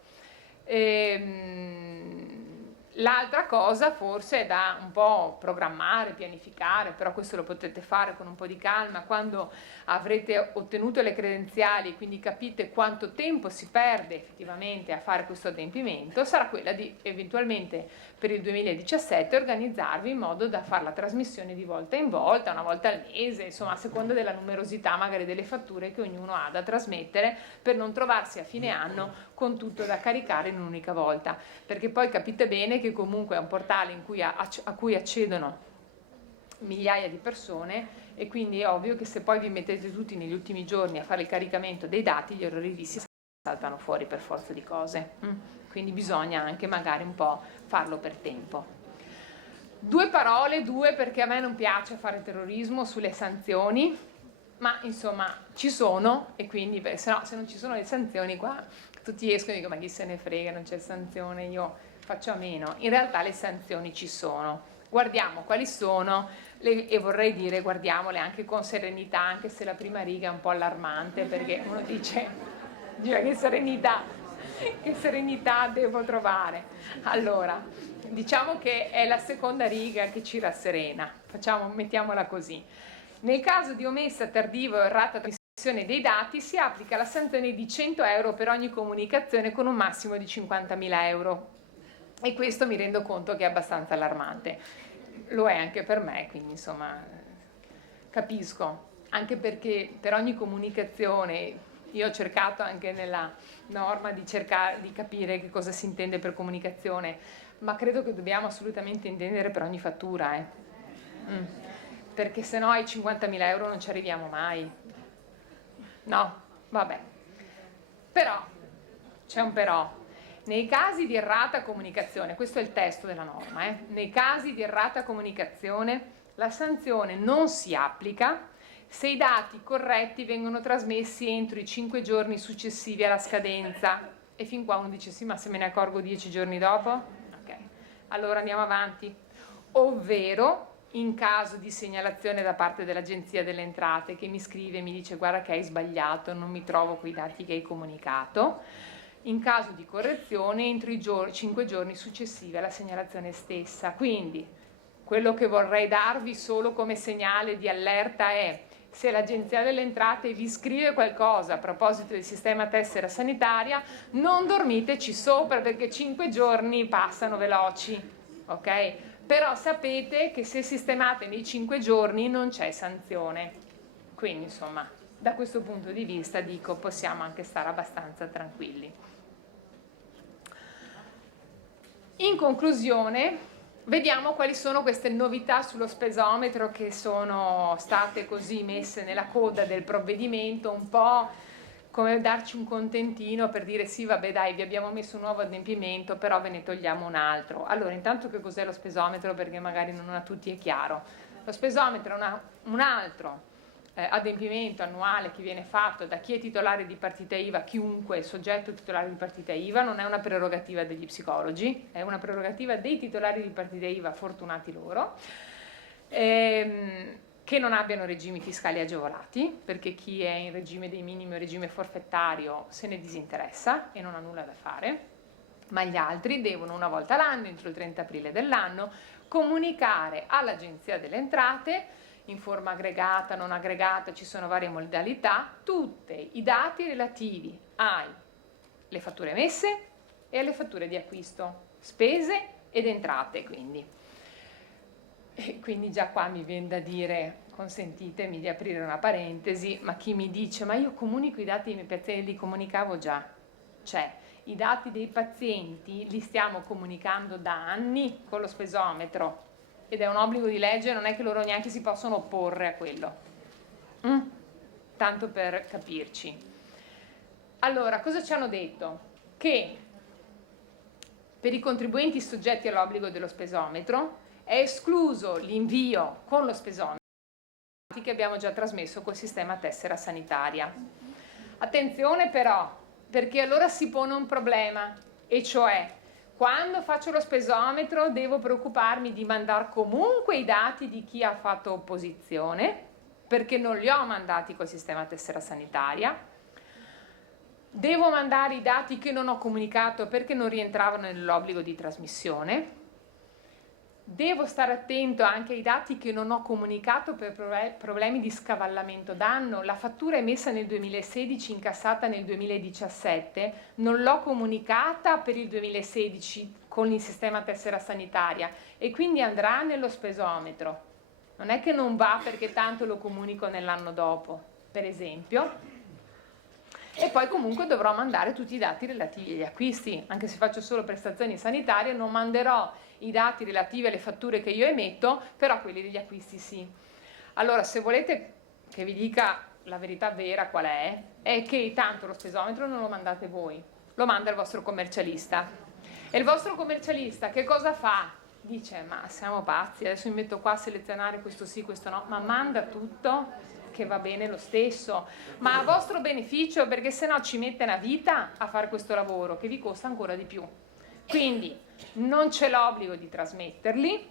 L'altra cosa forse è da un po' programmare, pianificare, però questo lo potete fare con un po' di calma quando avrete ottenuto le credenziali, quindi capite quanto tempo si perde effettivamente a fare questo adempimento, sarà quella di eventualmente per il 2017 organizzarvi in modo da fare la trasmissione di volta in volta, una volta al mese, insomma a seconda della numerosità magari delle fatture che ognuno ha da trasmettere, per non trovarsi a fine anno con tutto da caricare in un'unica volta, perché poi capite bene che comunque è un portale a cui accedono migliaia di persone, e quindi è ovvio che se poi vi mettete tutti negli ultimi giorni a fare il caricamento dei dati, gli errori visti saltano fuori per forza di cose. Quindi bisogna anche magari un po' farlo per tempo. Due parole, perché a me non piace fare terrorismo sulle sanzioni, ma insomma ci sono, e quindi se non ci sono le sanzioni qua tutti escono e dicono ma chi se ne frega, non c'è sanzione, io faccio a meno. In realtà le sanzioni ci sono, guardiamo quali sono e vorrei dire guardiamole anche con serenità, anche se la prima riga è un po' allarmante, perché uno dice che serenità devo trovare. Allora diciamo che è la seconda riga che ci rasserena, mettiamola così. Nel caso di omessa, tardiva o errata trasmissione dei dati si applica la sanzione di 100 euro per ogni comunicazione con un massimo di 50.000 euro. E questo mi rendo conto che è abbastanza allarmante, lo è anche per me, quindi insomma capisco, anche perché per ogni comunicazione, io ho cercato anche nella norma di cercare di capire che cosa si intende per comunicazione, ma credo che dobbiamo assolutamente intendere per ogni fattura, perché se no ai 50.000 euro non ci arriviamo mai, no, vabbè, però, c'è un però. Nei casi di errata comunicazione, questo è il testo della norma, nei casi di errata comunicazione la sanzione non si applica se i dati corretti vengono trasmessi entro i 5 giorni successivi alla scadenza. E fin qua uno dice sì, ma se me ne accorgo 10 giorni dopo? Ok, allora andiamo avanti. Ovvero in caso di segnalazione da parte dell'Agenzia delle Entrate che mi scrive e mi dice guarda che hai sbagliato, non mi trovo quei dati che hai comunicato, in caso di correzione entro i 5 giorni successivi alla segnalazione stessa. Quindi quello che vorrei darvi solo come segnale di allerta è: se l'Agenzia delle Entrate vi scrive qualcosa a proposito del sistema tessera sanitaria, non dormiteci sopra, perché 5 giorni passano veloci, ok? Però sapete che se sistemate nei 5 giorni non c'è sanzione. Quindi insomma, da questo punto di vista dico possiamo anche stare abbastanza tranquilli. In conclusione, vediamo quali sono queste novità sullo spesometro che sono state così messe nella coda del provvedimento, un po' come darci un contentino per dire sì vabbè dai vi abbiamo messo un nuovo adempimento però ve ne togliamo un altro. Allora intanto che cos'è lo spesometro, perché magari non a tutti è chiaro. Lo spesometro è un altro adempimento annuale che viene fatto da chi è titolare di partita IVA, chiunque soggetto titolare di partita IVA, non è una prerogativa degli psicologi, è una prerogativa dei titolari di partita IVA, fortunati loro, che non abbiano regimi fiscali agevolati, perché chi è in regime dei minimi o regime forfettario se ne disinteressa e non ha nulla da fare, ma gli altri devono una volta l'anno, entro il 30 aprile dell'anno, comunicare all'Agenzia delle Entrate in forma aggregata, non aggregata, ci sono varie modalità, tutti i dati relativi alle fatture emesse e alle fatture di acquisto, spese ed entrate quindi. E quindi già qua mi viene da dire, consentitemi di aprire una parentesi, ma chi mi dice ma io comunico i dati dei miei pazienti, li comunicavo già, cioè i dati dei pazienti li stiamo comunicando da anni con lo spesometro, ed è un obbligo di legge, non è che loro neanche si possono opporre a quello. Tanto per capirci. Allora, cosa ci hanno detto? Che per i contribuenti soggetti all'obbligo dello spesometro è escluso l'invio con lo spesometro che abbiamo già trasmesso col sistema tessera sanitaria. Attenzione però, perché allora si pone un problema, e cioè quando faccio lo spesometro devo preoccuparmi di mandare comunque i dati di chi ha fatto opposizione, perché non li ho mandati col sistema tessera sanitaria, devo mandare i dati che non ho comunicato perché non rientravano nell'obbligo di trasmissione, Devo stare attento anche ai dati che non ho comunicato per problemi di scavallamento d'anno. La fattura emessa nel 2016, incassata nel 2017, non l'ho comunicata per il 2016 con il sistema tessera sanitaria e quindi andrà nello spesometro. Non è che non va perché tanto lo comunico nell'anno dopo, per esempio. E poi comunque dovrò mandare tutti i dati relativi agli acquisti, anche se faccio solo prestazioni sanitarie, non manderò i dati relativi alle fatture che io emetto, però quelli degli acquisti sì. Allora, se volete che vi dica la verità vera qual è che tanto lo spesometro non lo mandate voi, lo manda il vostro commercialista. E il vostro commercialista che cosa fa? Dice, ma siamo pazzi, adesso mi metto qua a selezionare questo sì, questo no, ma manda tutto, che va bene lo stesso, ma a vostro beneficio, perché sennò ci mette una vita a fare questo lavoro che vi costa ancora di più. Quindi non c'è l'obbligo di trasmetterli,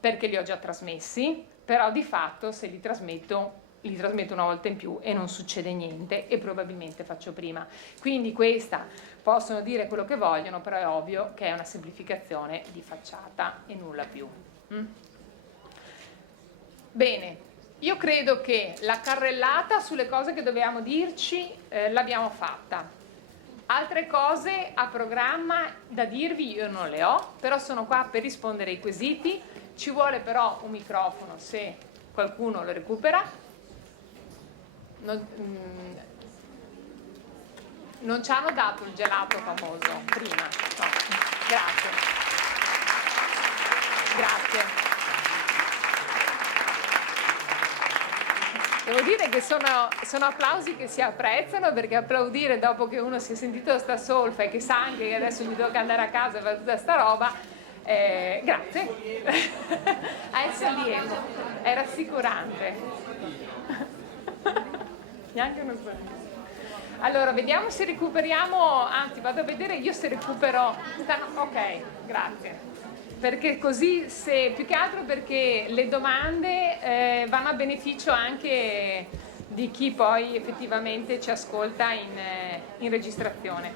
perché li ho già trasmessi, però di fatto se li trasmetto una volta in più e non succede niente e probabilmente faccio prima. Quindi questa, possono dire quello che vogliono, però è ovvio che è una semplificazione di facciata e nulla più. Bene. Io credo che la carrellata sulle cose che dovevamo dirci l'abbiamo fatta. Altre cose a programma da dirvi io non le ho, però sono qua per rispondere ai quesiti. Ci vuole però un microfono se qualcuno lo recupera. Non ci hanno dato il gelato famoso prima. No. Grazie. Grazie. Devo dire che sono applausi che si apprezzano, perché applaudire dopo che uno si è sentito sta solfa e che sa anche che adesso gli tocca andare a casa e fare tutta sta roba, grazie, a essere lieto, è rassicurante. Neanche uno spazio. Allora, vediamo se recuperiamo, anzi vado a vedere io se recupero, ok, grazie. Perché così, più che altro perché le domande vanno a beneficio anche di chi poi effettivamente ci ascolta in registrazione.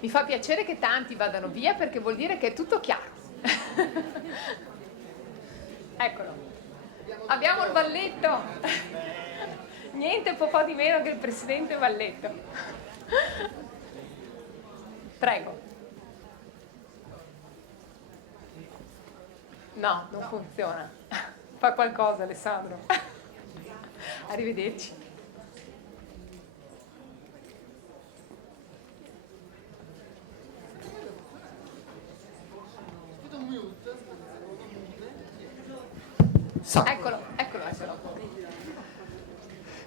Mi fa piacere che tanti vadano via perché vuol dire che è tutto chiaro. Eccolo. Abbiamo il Valletto. Niente po' di meno che il presidente Valletto. Prego. No, non funziona. Fa qualcosa, Alessandro. Arrivederci. Eccolo.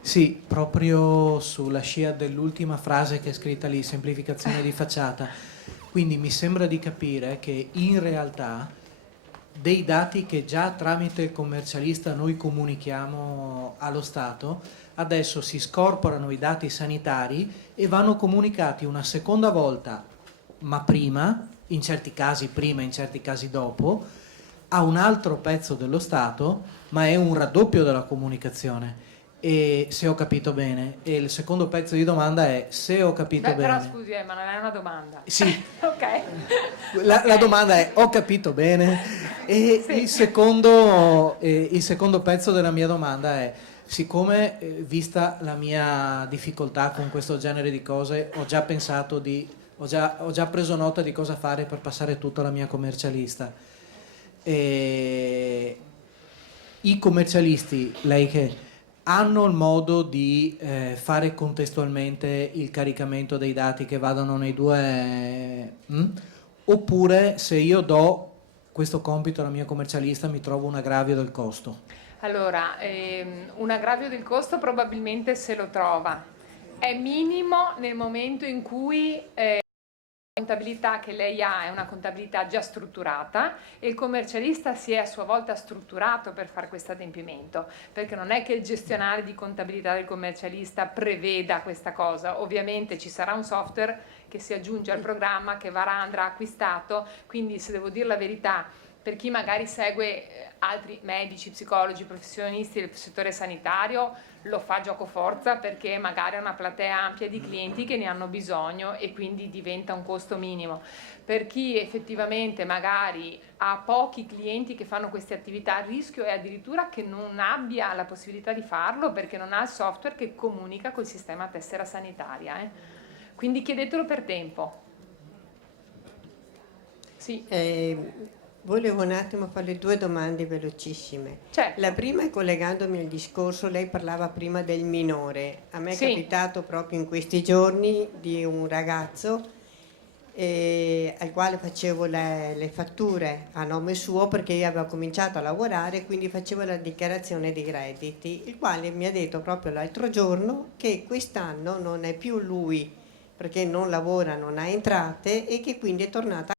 Sì, proprio sulla scia dell'ultima frase che è scritta lì, semplificazione di facciata. Quindi mi sembra di capire che in realtà dei dati che già tramite il commercialista noi comunichiamo allo Stato, adesso si scorporano i dati sanitari e vanno comunicati una seconda volta, ma prima, in certi casi prima, in certi casi dopo, a un altro pezzo dello Stato, ma è un raddoppio della comunicazione. E se ho capito bene, e il secondo pezzo di domanda è se ho capito bene. Però scusi, ma non è una domanda. Sì. Ok. La domanda è ho capito bene e sì. il secondo pezzo della mia domanda è siccome vista la mia difficoltà con questo genere di cose ho già pensato ho già preso nota di cosa fare per passare tutto alla mia commercialista. I commercialisti, lei che hanno il modo di fare contestualmente il caricamento dei dati che vadano nei due oppure se io do questo compito alla mia commercialista mi trovo un aggravio del costo? Allora, un aggravio del costo probabilmente se lo trova, è minimo nel momento in cui la contabilità che lei ha è una contabilità già strutturata e il commercialista si è a sua volta strutturato per fare questo adempimento, perché non è che il gestionale di contabilità del commercialista preveda questa cosa, ovviamente ci sarà un software che si aggiunge al programma che andrà acquistato, quindi se devo dire la verità per chi magari segue altri medici, psicologi, professionisti del settore sanitario, lo fa giocoforza perché magari ha una platea ampia di clienti che ne hanno bisogno e quindi diventa un costo minimo. Per chi effettivamente magari ha pochi clienti che fanno queste attività, il rischio è addirittura che non abbia la possibilità di farlo perché non ha il software che comunica col sistema tessera sanitaria. Quindi chiedetelo per tempo. Sì. Volevo un attimo fare 2 domande velocissime. Certo. La prima è collegandomi al discorso, lei parlava prima del minore. A me è capitato proprio in questi giorni di un ragazzo al quale facevo le fatture a nome suo perché io avevo cominciato a lavorare e quindi facevo la dichiarazione dei redditi, il quale mi ha detto proprio l'altro giorno che quest'anno non è più lui perché non lavora, non ha entrate e che quindi è tornata a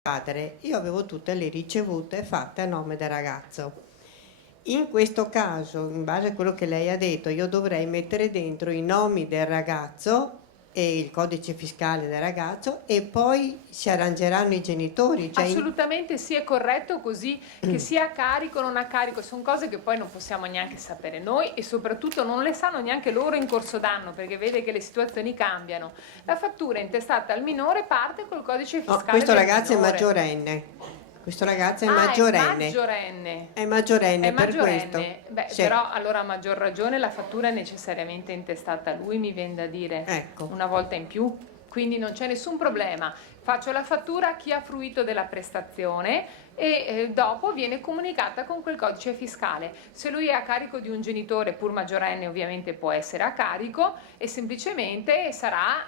padre. Io avevo tutte le ricevute fatte a nome del ragazzo. In questo caso, in base a quello che lei ha detto, io dovrei mettere dentro i nomi del ragazzo e il codice fiscale del ragazzo e poi si arrangeranno i genitori. Cioè assolutamente sì, è corretto così, che sia a carico o non a carico, sono cose che poi non possiamo neanche sapere noi e soprattutto non le sanno neanche loro in corso d'anno perché vede che le situazioni cambiano. La fattura intestata al minore parte col codice fiscale. No, questo del ragazzo minore. È maggiorenne. Questo ragazzo è maggiorenne. È maggiorenne. Per questo. Beh, sì. Però allora a maggior ragione la fattura è necessariamente intestata a lui, mi viene da dire, ecco. Una volta in più. Quindi non c'è nessun problema. Faccio la fattura a chi ha fruito della prestazione e dopo viene comunicata con quel codice fiscale. Se lui è a carico di un genitore, pur maggiorenne ovviamente può essere a carico e semplicemente sarà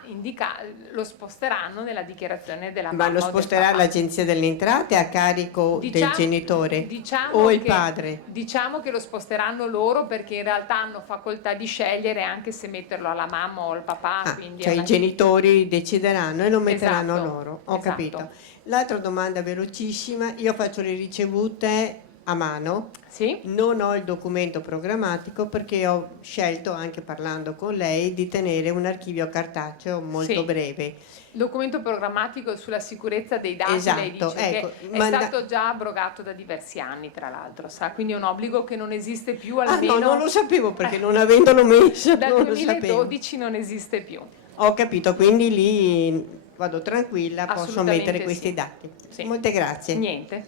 lo sposteranno nella dichiarazione della mamma. Ma lo sposterà l'Agenzia delle Entrate a carico del genitore o il padre? Diciamo che lo sposteranno loro perché in realtà hanno facoltà di scegliere anche se metterlo alla mamma o al papà. Quindi cioè i genitori decideranno e lo metteranno loro. Ho esatto. capito. L'altra domanda velocissima, io faccio le ricevute a mano, sì? Non ho il documento programmatico perché ho scelto, anche parlando con lei, di tenere un archivio cartaceo molto breve. Il documento programmatico sulla sicurezza dei dati, esatto, lei dice ecco, che è stato già abrogato da diversi anni, tra l'altro, sa? Quindi è un obbligo che non esiste più almeno... no, non lo sapevo perché non avendolo messo. Dal 2012 non esiste più. Ho capito, quindi lì vado tranquilla, posso mettere questi dati. Sì. Molte grazie. Niente.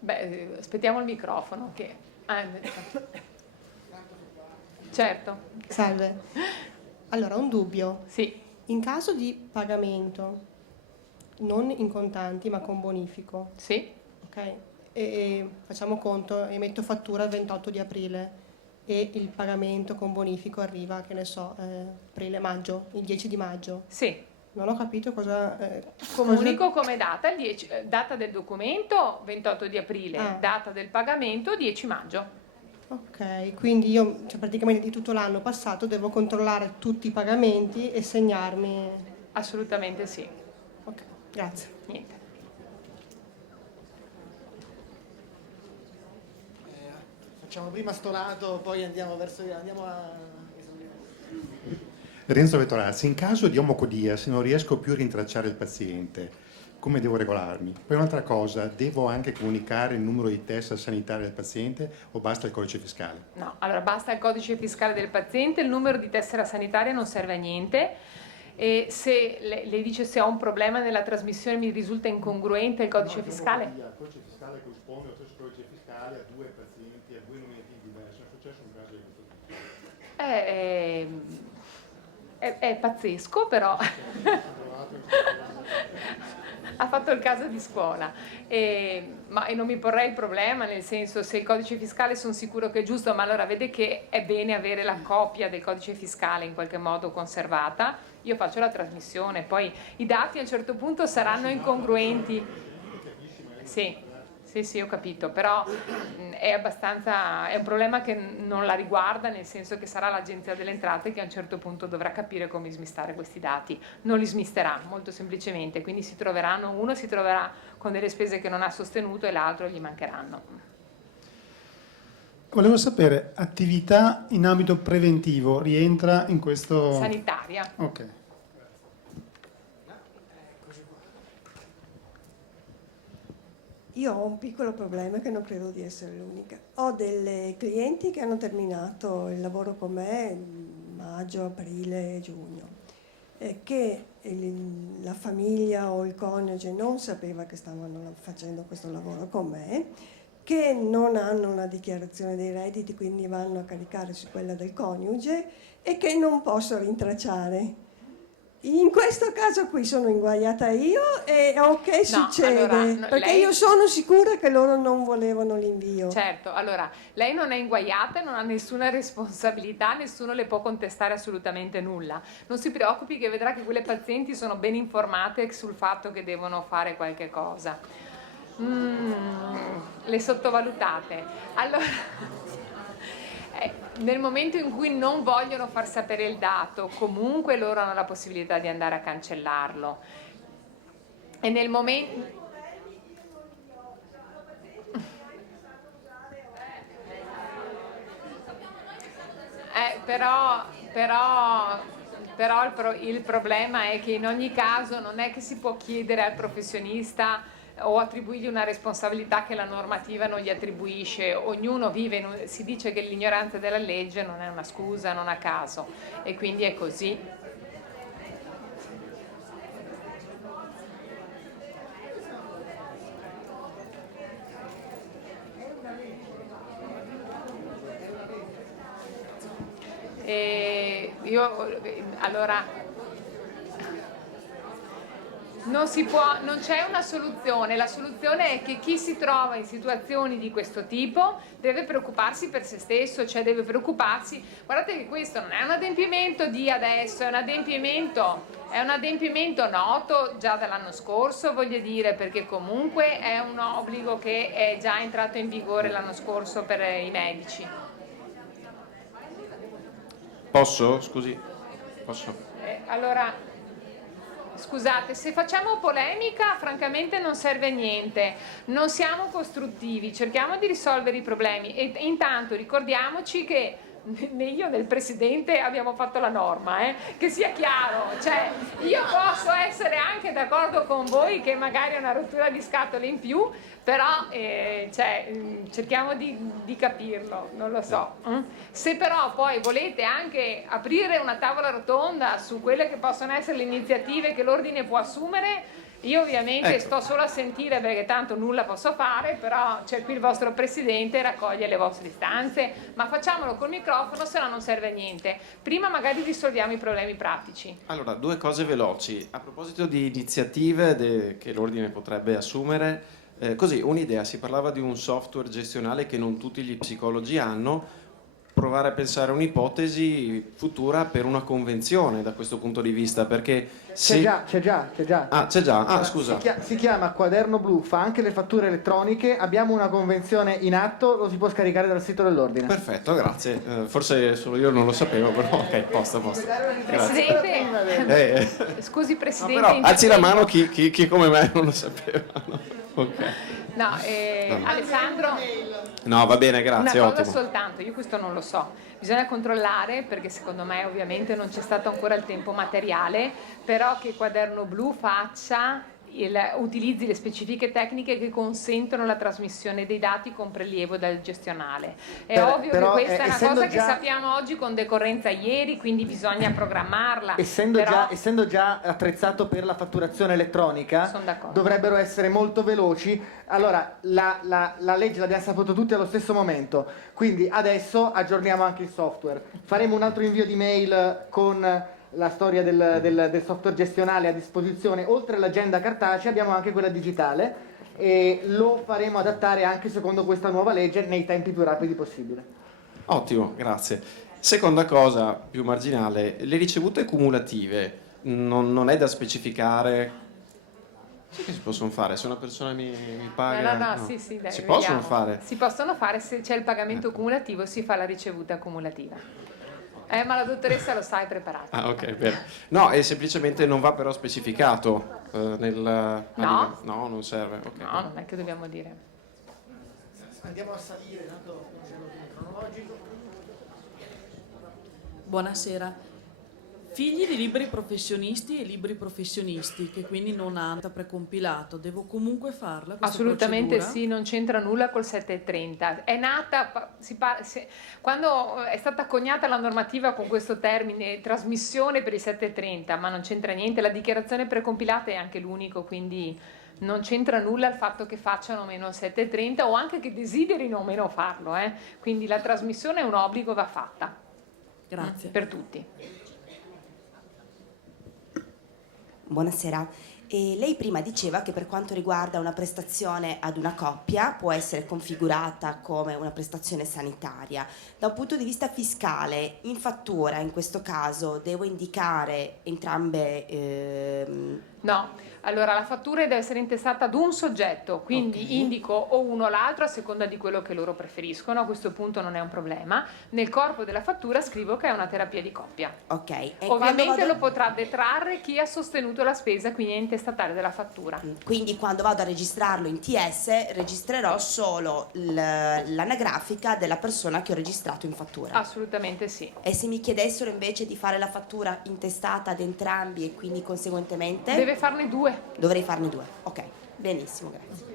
Beh, aspettiamo il microfono che... certo. Salve. Allora, un dubbio. Sì. In caso di pagamento, non in contanti ma con bonifico. Sì. Ok? E facciamo conto, emetto fattura il 28 di aprile e il pagamento con bonifico arriva, che ne so, aprile-maggio, il 10 di maggio. Sì. Non ho capito cosa... Comunico come data, data del documento 28 di aprile, data del pagamento 10 maggio. Ok, quindi io praticamente di tutto l'anno passato devo controllare tutti i pagamenti e segnarmi... Assolutamente sì. Ok, grazie. Niente. Facciamo prima sto lato, poi andiamo a... Renzo Vettorazzi, in caso di omocodia, se non riesco più a rintracciare il paziente, come devo regolarmi? Poi un'altra cosa, devo anche comunicare il numero di tessera sanitaria del paziente o basta il codice fiscale? No, allora basta il codice fiscale del paziente, il numero di tessera sanitaria non serve a niente. E se le dice se ho un problema nella trasmissione mi risulta incongruente il codice fiscale? Il codice fiscale corrisponde allo stesso codice fiscale a 2 pazienti, a 2 nominativi diversi. È successo un caso di questo tipo. È pazzesco, però ha fatto il caso di scuola e non mi porrei il problema, nel senso, se il codice fiscale sono sicuro che è giusto, ma allora vede che è bene avere la copia del codice fiscale in qualche modo conservata, io faccio la trasmissione, poi i dati a un certo punto saranno incongruenti. Sì, ho capito, però è un problema che non la riguarda, nel senso che sarà l'Agenzia delle Entrate che a un certo punto dovrà capire come smistare questi dati. Non li smisterà, molto semplicemente, quindi uno si troverà con delle spese che non ha sostenuto e l'altro gli mancheranno. Volevo sapere, attività in ambito preventivo rientra in questo... Sanitaria. Ok. Io ho un piccolo problema che non credo di essere l'unica. Ho delle clienti che hanno terminato il lavoro con me in maggio, aprile, giugno, che la famiglia o il coniuge non sapeva che stavano facendo questo lavoro con me, che non hanno una dichiarazione dei redditi, quindi vanno a caricare su quella del coniuge e che non posso rintracciare. In questo caso qui sono inguaiata io e che succede? Allora, perché io sono sicura che loro non volevano l'invio. Certo, allora, lei non è inguaiata, non ha nessuna responsabilità, nessuno le può contestare assolutamente nulla. Non si preoccupi che vedrà che quelle pazienti sono ben informate sul fatto che devono fare qualche cosa. Le sottovalutate. Allora... nel momento in cui non vogliono far sapere il dato, comunque loro hanno la possibilità di andare a cancellarlo. E nel momento... Però il problema è che in ogni caso non è che si può chiedere al professionista o attribuirgli una responsabilità che la normativa non gli attribuisce. Ognuno vive, si dice che l'ignoranza della legge non è una scusa, non a caso, e quindi è così. Allora non c'è una soluzione, la soluzione è che chi si trova in situazioni di questo tipo deve preoccuparsi per se stesso, cioè deve preoccuparsi. Guardate che questo non è un adempimento di adesso, è un adempimento noto già dall'anno scorso, voglio dire, perché comunque è un obbligo che è già entrato in vigore l'anno scorso per i medici. Posso? Scusi, posso? Allora, scusate, se facciamo polemica francamente non serve a niente, non siamo costruttivi, cerchiamo di risolvere i problemi e intanto ricordiamoci che né io né il Presidente abbiamo fatto la norma, che sia chiaro, cioè io posso essere anche d'accordo con voi che magari è una rottura di scatole in più, però cerchiamo di capirlo, non lo so. Se però poi volete anche aprire una tavola rotonda su quelle che possono essere le iniziative che l'Ordine può assumere, io ovviamente sto solo a sentire perché tanto nulla posso fare, però c'è qui il vostro Presidente, raccoglie le vostre istanze, ma facciamolo col microfono, se no non serve a niente. Prima magari risolviamo i problemi pratici. Allora, due cose veloci. A proposito di iniziative che l'Ordine potrebbe assumere, così un'idea, si parlava di un software gestionale che non tutti gli psicologi hanno, provare a pensare a un'ipotesi futura per una convenzione da questo punto di vista, perché c'è già. Ah, c'è già, scusa. Si chiama Quaderno Blu, fa anche le fatture elettroniche, abbiamo una convenzione in atto, lo si può scaricare dal sito dell'Ordine. Perfetto, grazie. Forse solo io non lo sapevo, però ok, posto. Presidente, scusi Presidente. No, però alzi la mano chi come me non lo sapeva. Ok. No, Alessandro. No, va bene, grazie, Una cosa ottimo. soltanto, io questo non lo so, bisogna controllare perché secondo me ovviamente non c'è stato ancora il tempo materiale, però che Quaderno Blu utilizzi le specifiche tecniche che consentono la trasmissione dei dati con prelievo dal gestionale. È ovvio che questa è una cosa che sappiamo oggi con decorrenza ieri, quindi bisogna programmarla. Essendo già attrezzato per la fatturazione elettronica, dovrebbero essere molto veloci. Allora, la legge l'abbiamo saputo tutti allo stesso momento, quindi adesso aggiorniamo anche il software. Faremo un altro invio di mail con la storia del software gestionale a disposizione. Oltre all'agenda cartacea abbiamo anche quella digitale e lo faremo adattare anche secondo questa nuova legge nei tempi più rapidi possibile. Ottimo, grazie. Seconda cosa più marginale, le ricevute cumulative non è da specificare. Sì che si possono fare, se una persona mi paga... No. Sì, dai, si possono fare? Si possono fare, se c'è il pagamento cumulativo si fa la ricevuta cumulativa. Ma la dottoressa lo sa, è preparata. Ah, ok, bene. No, e semplicemente non va però specificato No, non serve. Okay. No, non è che dobbiamo dire. Andiamo a salire, tanto non c'è l'ordine cronologico. Buonasera. figli di liberi professionisti e libri professionisti che quindi non hanno precompilato, devo comunque farla questa Assolutamente procedura? sì, non c'entra nulla col 730. È nata, quando è stata coniata la normativa con questo termine, trasmissione per il 730, ma non c'entra niente, la dichiarazione precompilata è anche l'unico, quindi non c'entra nulla il fatto che facciano meno il 730 o anche che desiderino o meno farlo, quindi la trasmissione è un obbligo, va fatta. Grazie. Per tutti. Buonasera. E lei prima diceva che per quanto riguarda una prestazione ad una coppia può essere configurata come una prestazione sanitaria. Da un punto di vista fiscale, in fattura in questo caso devo indicare entrambe... No, allora la fattura deve essere intestata ad un soggetto, quindi Okay. indico o uno o l'altro a seconda di quello che loro preferiscono, a questo punto non è un problema. Nel corpo della fattura scrivo che è una terapia di coppia. Ok. E Ovviamente quando lo potrà detrarre chi ha sostenuto la spesa, quindi è intestatario della fattura. Quindi quando vado a registrarlo in TS registrerò solo l'anagrafica della persona che ho registrato in fattura. Assolutamente sì. E se mi chiedessero invece di fare la fattura intestata ad entrambi e quindi conseguentemente... Deve farne due. Dovrei farne due. Ok, benissimo, grazie.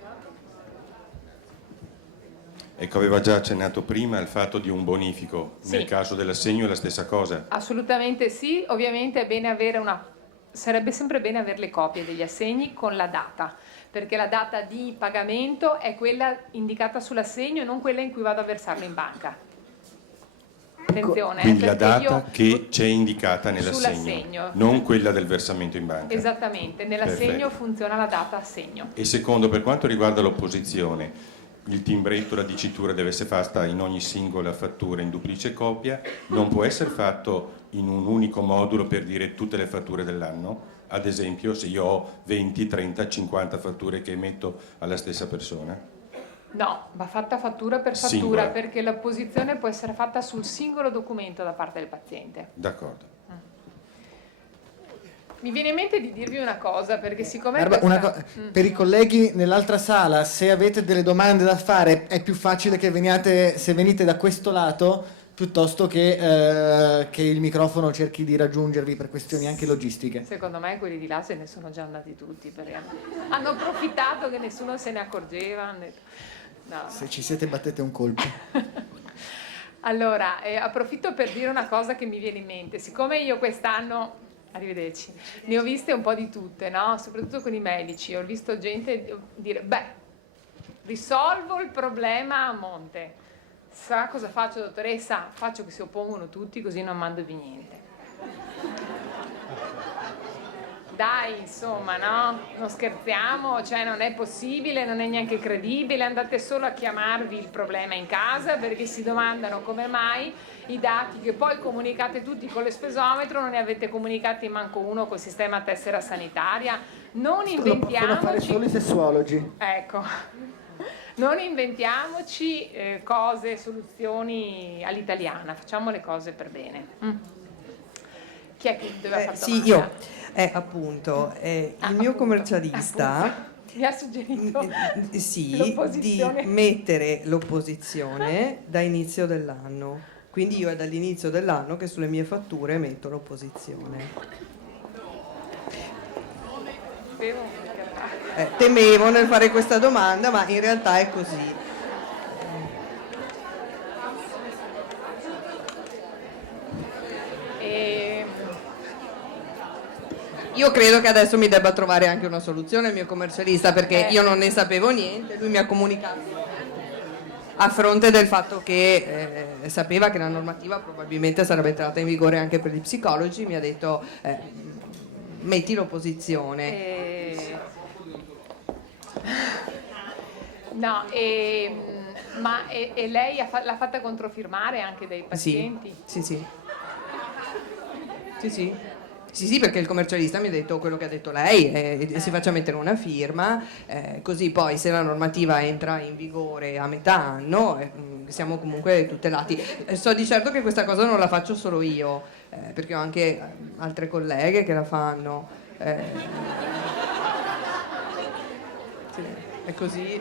Ecco, aveva già accennato prima al fatto di un bonifico. Sì. Nel caso dell'assegno è la stessa cosa. Assolutamente sì, ovviamente è bene avere sarebbe sempre bene avere le copie degli assegni con la data, perché la data di pagamento è quella indicata sull'assegno e non quella in cui vado a versarlo in banca. Attenzione, Quindi la perché data che c'è indicata nell'assegno, sull'assegno. non quella del versamento in banca. Esattamente, nell'assegno Perfetto. funziona la data assegno. E secondo, per quanto riguarda l'opposizione, il timbretto, la dicitura deve essere fatta in ogni singola fattura in duplice copia, non può essere fatto in un unico modulo per dire tutte le fatture dell'anno? Ad esempio, se io ho 20, 30, 50 fatture che emetto alla stessa persona? No, va fatta fattura per fattura, Singola. perché l'opposizione può essere fatta sul singolo documento da parte del paziente. D'accordo. Mi viene in mente di dirvi una cosa, perché siccome Per i colleghi nell'altra sala, se avete delle domande da fare, è più facile che se venite da questo lato, piuttosto che il microfono cerchi di raggiungervi per questioni anche logistiche. Secondo me quelli di là se ne sono già andati tutti, perché hanno approfittato che nessuno se ne accorgeva. Hanno detto, no. Se ci siete battete un colpo. Allora, approfitto per dire una cosa che mi viene in mente. Siccome io quest'anno, arrivederci, ne ho viste un po' di tutte, no? Soprattutto con i medici, ho visto gente dire, risolvo il problema a monte. Sa cosa faccio, dottoressa? Faccio che si oppongono tutti, così non mando via niente. Dai, insomma, no? Non scherziamo, cioè non è possibile, non è neanche credibile, andate solo a chiamarvi il problema in casa perché si domandano come mai i dati che poi comunicate tutti con l'espesometro non ne avete comunicati manco uno col sistema tessera sanitaria. Non Lo possono fare solo i sessuologi. Ecco, non inventiamoci cose, soluzioni all'italiana, facciamo le cose per bene. Chi è che doveva fare Sì, io. Appunto, il mio commercialista mi ha suggerito di mettere l'opposizione da inizio dell'anno. Quindi io è dall'inizio dell'anno che sulle mie fatture metto l'opposizione. Temevo nel fare questa domanda, ma in realtà è così. Io credo che adesso mi debba trovare anche una soluzione il mio commercialista, perché io non ne sapevo niente, lui mi ha comunicato a fronte del fatto che sapeva che la normativa probabilmente sarebbe entrata in vigore anche per gli psicologi, mi ha detto metti l'opposizione. No, ma lei l'ha fatta controfirmare anche dai pazienti? Sì, perché il commercialista mi ha detto quello che ha detto lei, si faccia mettere una firma, così poi se la normativa entra in vigore a metà anno siamo comunque tutelati. So di certo che questa cosa non la faccio solo io, perché ho anche altre colleghe che la fanno. Sì, è così.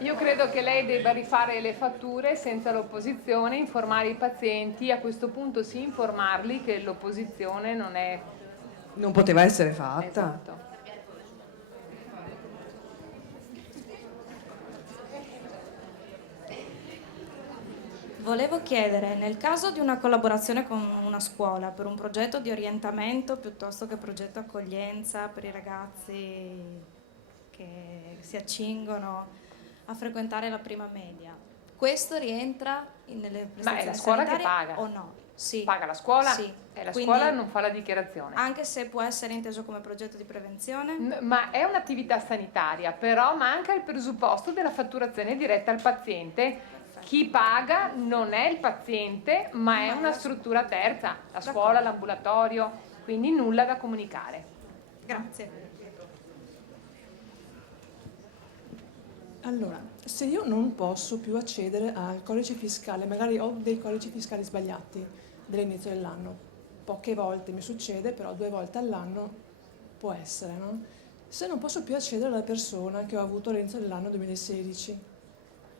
Io credo che lei debba rifare le fatture senza l'opposizione, informare i pazienti, a questo punto sì informarli che l'opposizione non poteva essere fatta. Esatto. Volevo chiedere, nel caso di una collaborazione con una scuola per un progetto di orientamento piuttosto che progetto accoglienza per i ragazzi che si accingono a frequentare la prima media, questo rientra nelle prestazioni Ma è la scuola che sanitarie paga. o no? Sì. Paga la scuola? Sì. E la Quindi, scuola non fa la dichiarazione. anche se può essere inteso come progetto di prevenzione? Ma è un'attività sanitaria, però manca il presupposto della fatturazione diretta al paziente. Chi paga non è il paziente, ma è una struttura terza, la scuola, l'ambulatorio, quindi nulla da comunicare. Grazie. Allora, se io non posso più accedere al codice fiscale, magari ho dei codici fiscali sbagliati dall'inizio dell'anno, poche volte mi succede, però 2 volte all'anno può essere, no? Se non posso più accedere alla persona che ho avuto all'inizio dell'anno 2016,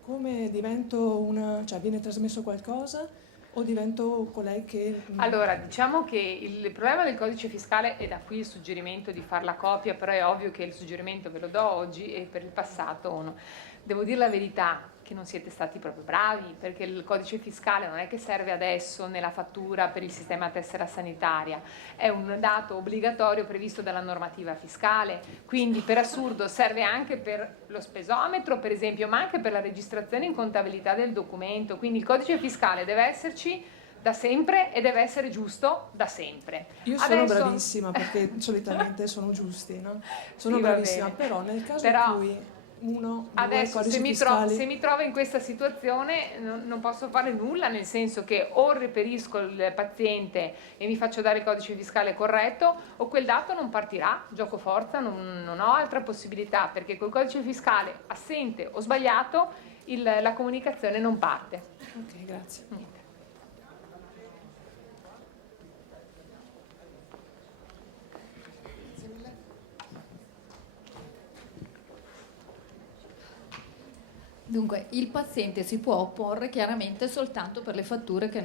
come divento cioè viene trasmesso qualcosa o divento colei che... Allora, diciamo che il problema del codice fiscale, e da qui il suggerimento di far la copia, però è ovvio che il suggerimento ve lo do oggi e per il passato no. Devo dire la verità, che non siete stati proprio bravi, perché il codice fiscale non è che serve adesso nella fattura per il sistema tessera sanitaria, è un dato obbligatorio previsto dalla normativa fiscale, quindi per assurdo serve anche per lo spesometro, per esempio, ma anche per la registrazione in contabilità del documento, quindi il codice fiscale deve esserci da sempre e deve essere giusto da sempre. Io sono bravissima perché solitamente sono giusti, no? Sono Sì, bravissima, però nel caso in cui adesso se mi trovo in questa situazione non posso fare nulla, nel senso che o reperisco il paziente e mi faccio dare il codice fiscale corretto o quel dato non partirà, gioco forza, non ho altra possibilità, perché col codice fiscale assente o sbagliato la comunicazione non parte. Ok, grazie. Dunque, il paziente si può opporre chiaramente soltanto per le fatture che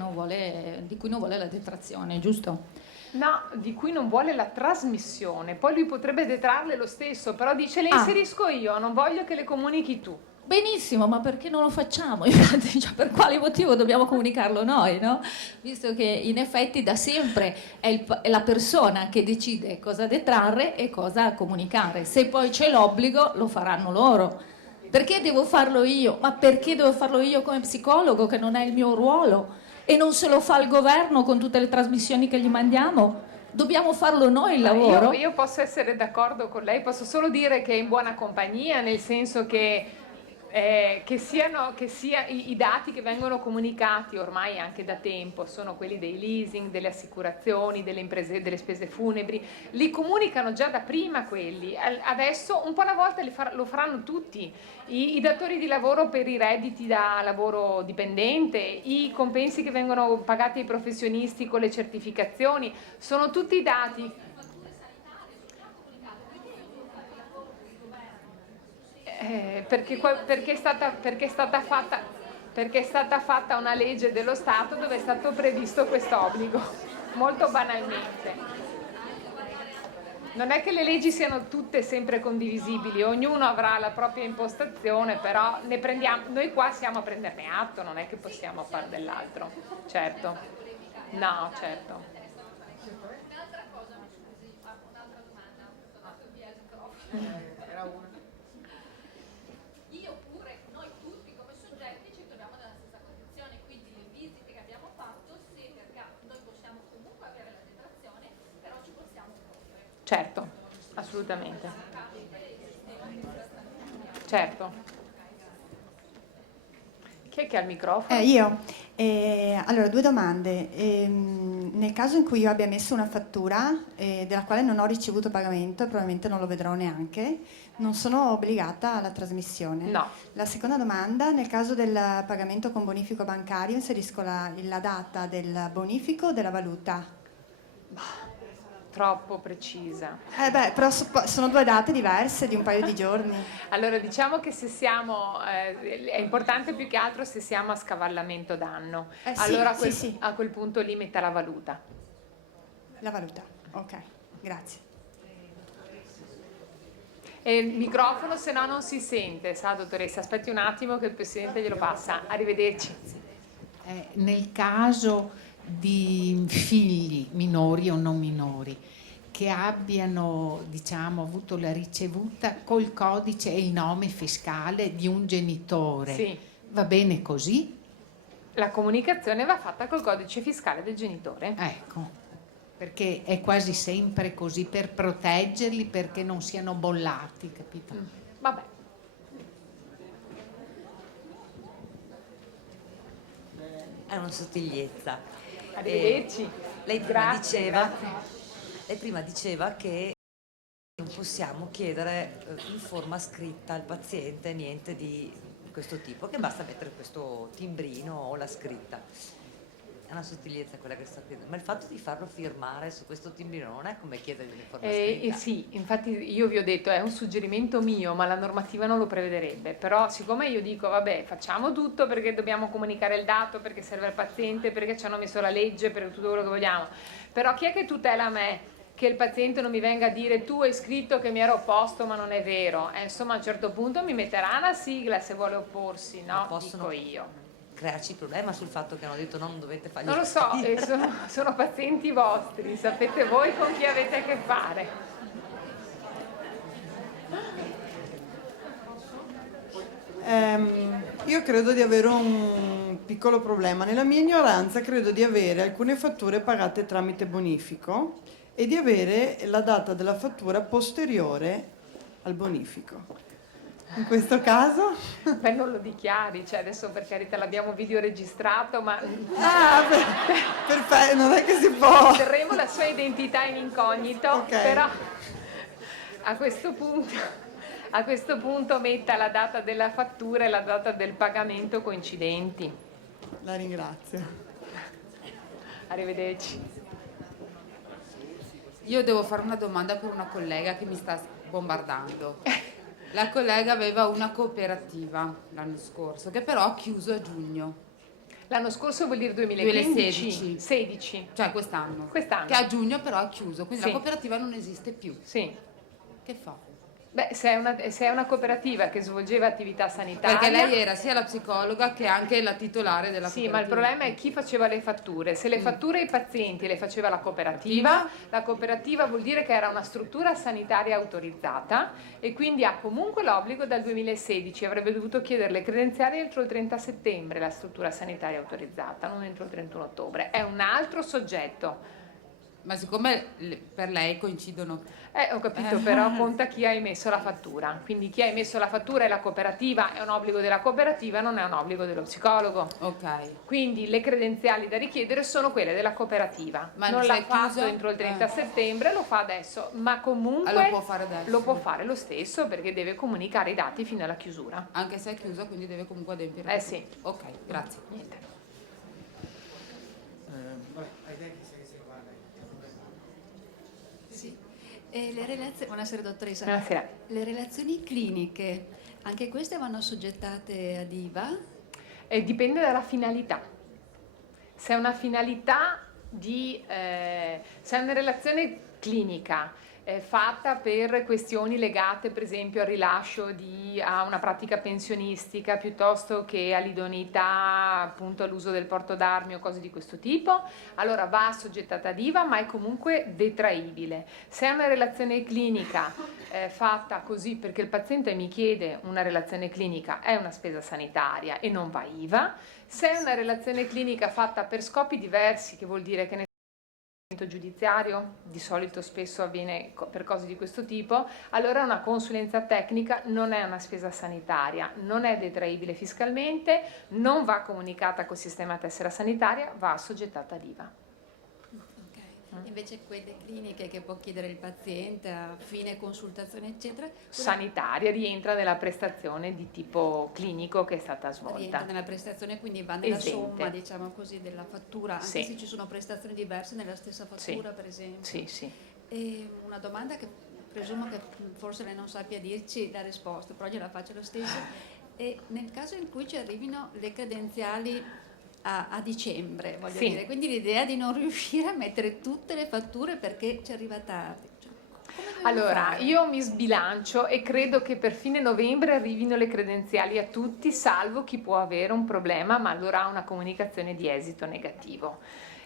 di cui non vuole la detrazione, giusto? No, di cui non vuole la trasmissione, poi lui potrebbe detrarle lo stesso, però dice le inserisco io, non voglio che le comunichi tu. Benissimo, ma perché non lo facciamo? Infatti, cioè, per quale motivo dobbiamo comunicarlo noi, no? Visto che in effetti da sempre è la persona che decide cosa detrarre e cosa comunicare. Se poi c'è l'obbligo, lo faranno loro. Perché devo farlo io? Ma perché devo farlo io come psicologo, che non è il mio ruolo? E non se lo fa il governo con tutte le trasmissioni che gli mandiamo? Dobbiamo farlo noi il lavoro? Io posso essere d'accordo con lei, posso solo dire che è in buona compagnia, nel senso che i dati che vengono comunicati ormai anche da tempo sono quelli dei leasing, delle assicurazioni, delle imprese, delle spese funebri, li comunicano già da prima quelli, adesso un po' alla volta lo faranno tutti, i datori di lavoro per i redditi da lavoro dipendente, i compensi che vengono pagati ai professionisti con le certificazioni, sono tutti dati. Perché è stata fatta una legge dello Stato dove è stato previsto questo obbligo, molto banalmente. Non è che le leggi siano tutte sempre condivisibili, ognuno avrà la propria impostazione, però noi qua siamo a prenderne atto, non è che possiamo fare dell'altro. Certo. No, certo. Un'altra cosa, mi scusi, un'altra domanda. Noi tutti come soggetti ci troviamo nella stessa condizione, quindi le visite che abbiamo fatto, se per caso noi possiamo comunque avere la detrazione, però ci possiamo opporre. Certo, assolutamente. Certo. Chi è che ha il microfono? Io. Allora, 2 domande. Nel caso in cui io abbia messo una fattura della quale non ho ricevuto pagamento e probabilmente non lo vedrò neanche, non sono obbligata alla trasmissione? No. La seconda domanda, nel caso del pagamento con bonifico bancario, inserisco la data del bonifico o della valuta? troppo precisa. Però sono 2 date diverse di un paio di giorni. Allora, diciamo che se siamo, è importante più che altro se siamo a scavallamento d'anno. Sì, allora sì. a quel punto lì metta la valuta. La valuta, ok, grazie. E il microfono, se no non si sente, sa dottoressa, aspetti un attimo che il Presidente glielo passa. Arrivederci. Nel caso di figli minori o non minori che abbiano, diciamo, avuto la ricevuta col codice e il nome fiscale di un genitore, Sì. Va bene così? La comunicazione va fatta col codice fiscale del genitore. Ecco, perché è quasi sempre così, per proteggerli, perché non siano bollati, capito? Vabbè. È una sottigliezza. Arrivederci. Lei prima Grazie, diceva, grazie. lei prima diceva che non possiamo chiedere in forma scritta al paziente niente di questo tipo, che basta mettere questo timbrino o la scritta. È una sottigliezza quella che sto chiedendo, ma il fatto di farlo firmare su questo timbrino non è come chiedergli in forma scritta. Sì, infatti io vi ho detto, è un suggerimento mio, ma la normativa non lo prevederebbe. Però siccome io dico, vabbè, facciamo tutto perché dobbiamo comunicare il dato, perché serve al paziente, perché ci hanno messo la legge, per tutto quello che vogliamo. Però chi è che tutela me? Che il paziente non mi venga a dire tu hai scritto che mi ero opposto ma non è vero. Insomma, a un certo punto mi metterà una sigla se vuole opporsi, no? Possono Dico io. crearci problema sul fatto che hanno detto no, non dovete fargli Non lo so, sono pazienti vostri, sapete voi con chi avete a che fare. Io credo di avere un piccolo problema. Nella mia ignoranza credo di avere alcune fatture pagate tramite bonifico e di avere la data della fattura posteriore al bonifico. In questo caso? Beh, non lo dichiari, cioè adesso per carità l'abbiamo videoregistrato, ma... Perfetto, non è che si può... Terremo la sua identità in incognito, però a questo punto metta la data della fattura e la data del pagamento coincidenti. La ringrazio. Arrivederci. Io devo fare una domanda per una collega che mi sta bombardando. La collega aveva una cooperativa l'anno scorso, che però ha chiuso a giugno. L'anno scorso vuol dire 2015? 16. Cioè quest'anno. Quest'anno. Che a giugno però ha chiuso, quindi Sì. la cooperativa non esiste più. Sì. Che fa? Beh, se è una cooperativa che svolgeva attività sanitaria... Perché lei era sia la psicologa che anche la titolare della Sì, cooperativa. ma il problema è chi faceva le fatture. Se le fatture ai pazienti le faceva la cooperativa vuol dire che era una struttura sanitaria autorizzata e quindi ha comunque l'obbligo dal 2016. Avrebbe dovuto chiedere le credenziali entro il 30 settembre la struttura sanitaria autorizzata, non entro il 31 ottobre. È un altro soggetto. Ma siccome per lei coincidono... Ho capito, però conta chi ha emesso la fattura. Quindi chi ha emesso la fattura è la cooperativa, è un obbligo della cooperativa, non è un obbligo dello psicologo. Ok. Quindi le credenziali da richiedere sono quelle della cooperativa. Ma non se l'ha è fatto chiuso? entro il 30 settembre, lo fa adesso, ma comunque Lo può fare adesso? lo può fare lo stesso perché deve comunicare i dati fino alla chiusura. Anche se è chiusa, quindi deve comunque adempiere. Sì. Ok, grazie. Niente. Buonasera dottoressa. Buonasera. Le relazioni cliniche, anche queste vanno assoggettate ad IVA? Dipende dalla finalità. Se è una finalità se è una relazione clinica fatta per questioni legate per esempio al rilascio a una pratica pensionistica piuttosto che all'idoneità appunto all'uso del porto d'armi o cose di questo tipo, allora va assoggettata ad IVA ma è comunque detraibile. Se è una relazione clinica fatta così perché il paziente mi chiede una relazione clinica, è una spesa sanitaria e non va IVA. Se è una relazione clinica fatta per scopi diversi, che vuol dire che giudiziario, di solito spesso avviene per cose di questo tipo, allora una consulenza tecnica non è una spesa sanitaria, non è detraibile fiscalmente, non va comunicata col sistema tessera sanitaria, va assoggettata ad IVA. Invece quelle cliniche che può chiedere il paziente a fine consultazione eccetera, Sanitaria rientra nella prestazione di tipo clinico che è stata svolta. rientra nella prestazione, quindi va nella Esente. somma, diciamo così, della fattura, anche Sì. se ci sono prestazioni diverse nella stessa fattura, per esempio. Sì, sì. Una domanda che presumo che forse lei non sappia dirci la risposta, però gliela faccio lo stesso. E nel caso in cui ci arrivino le credenziali a dicembre, voglio Sì. dire, quindi l'idea di non riuscire a mettere tutte le fatture perché ci arriva tardi. Allora, io mi sbilancio e credo che per fine novembre arrivino le credenziali a tutti, salvo chi può avere un problema, ma allora ha una comunicazione di esito negativo.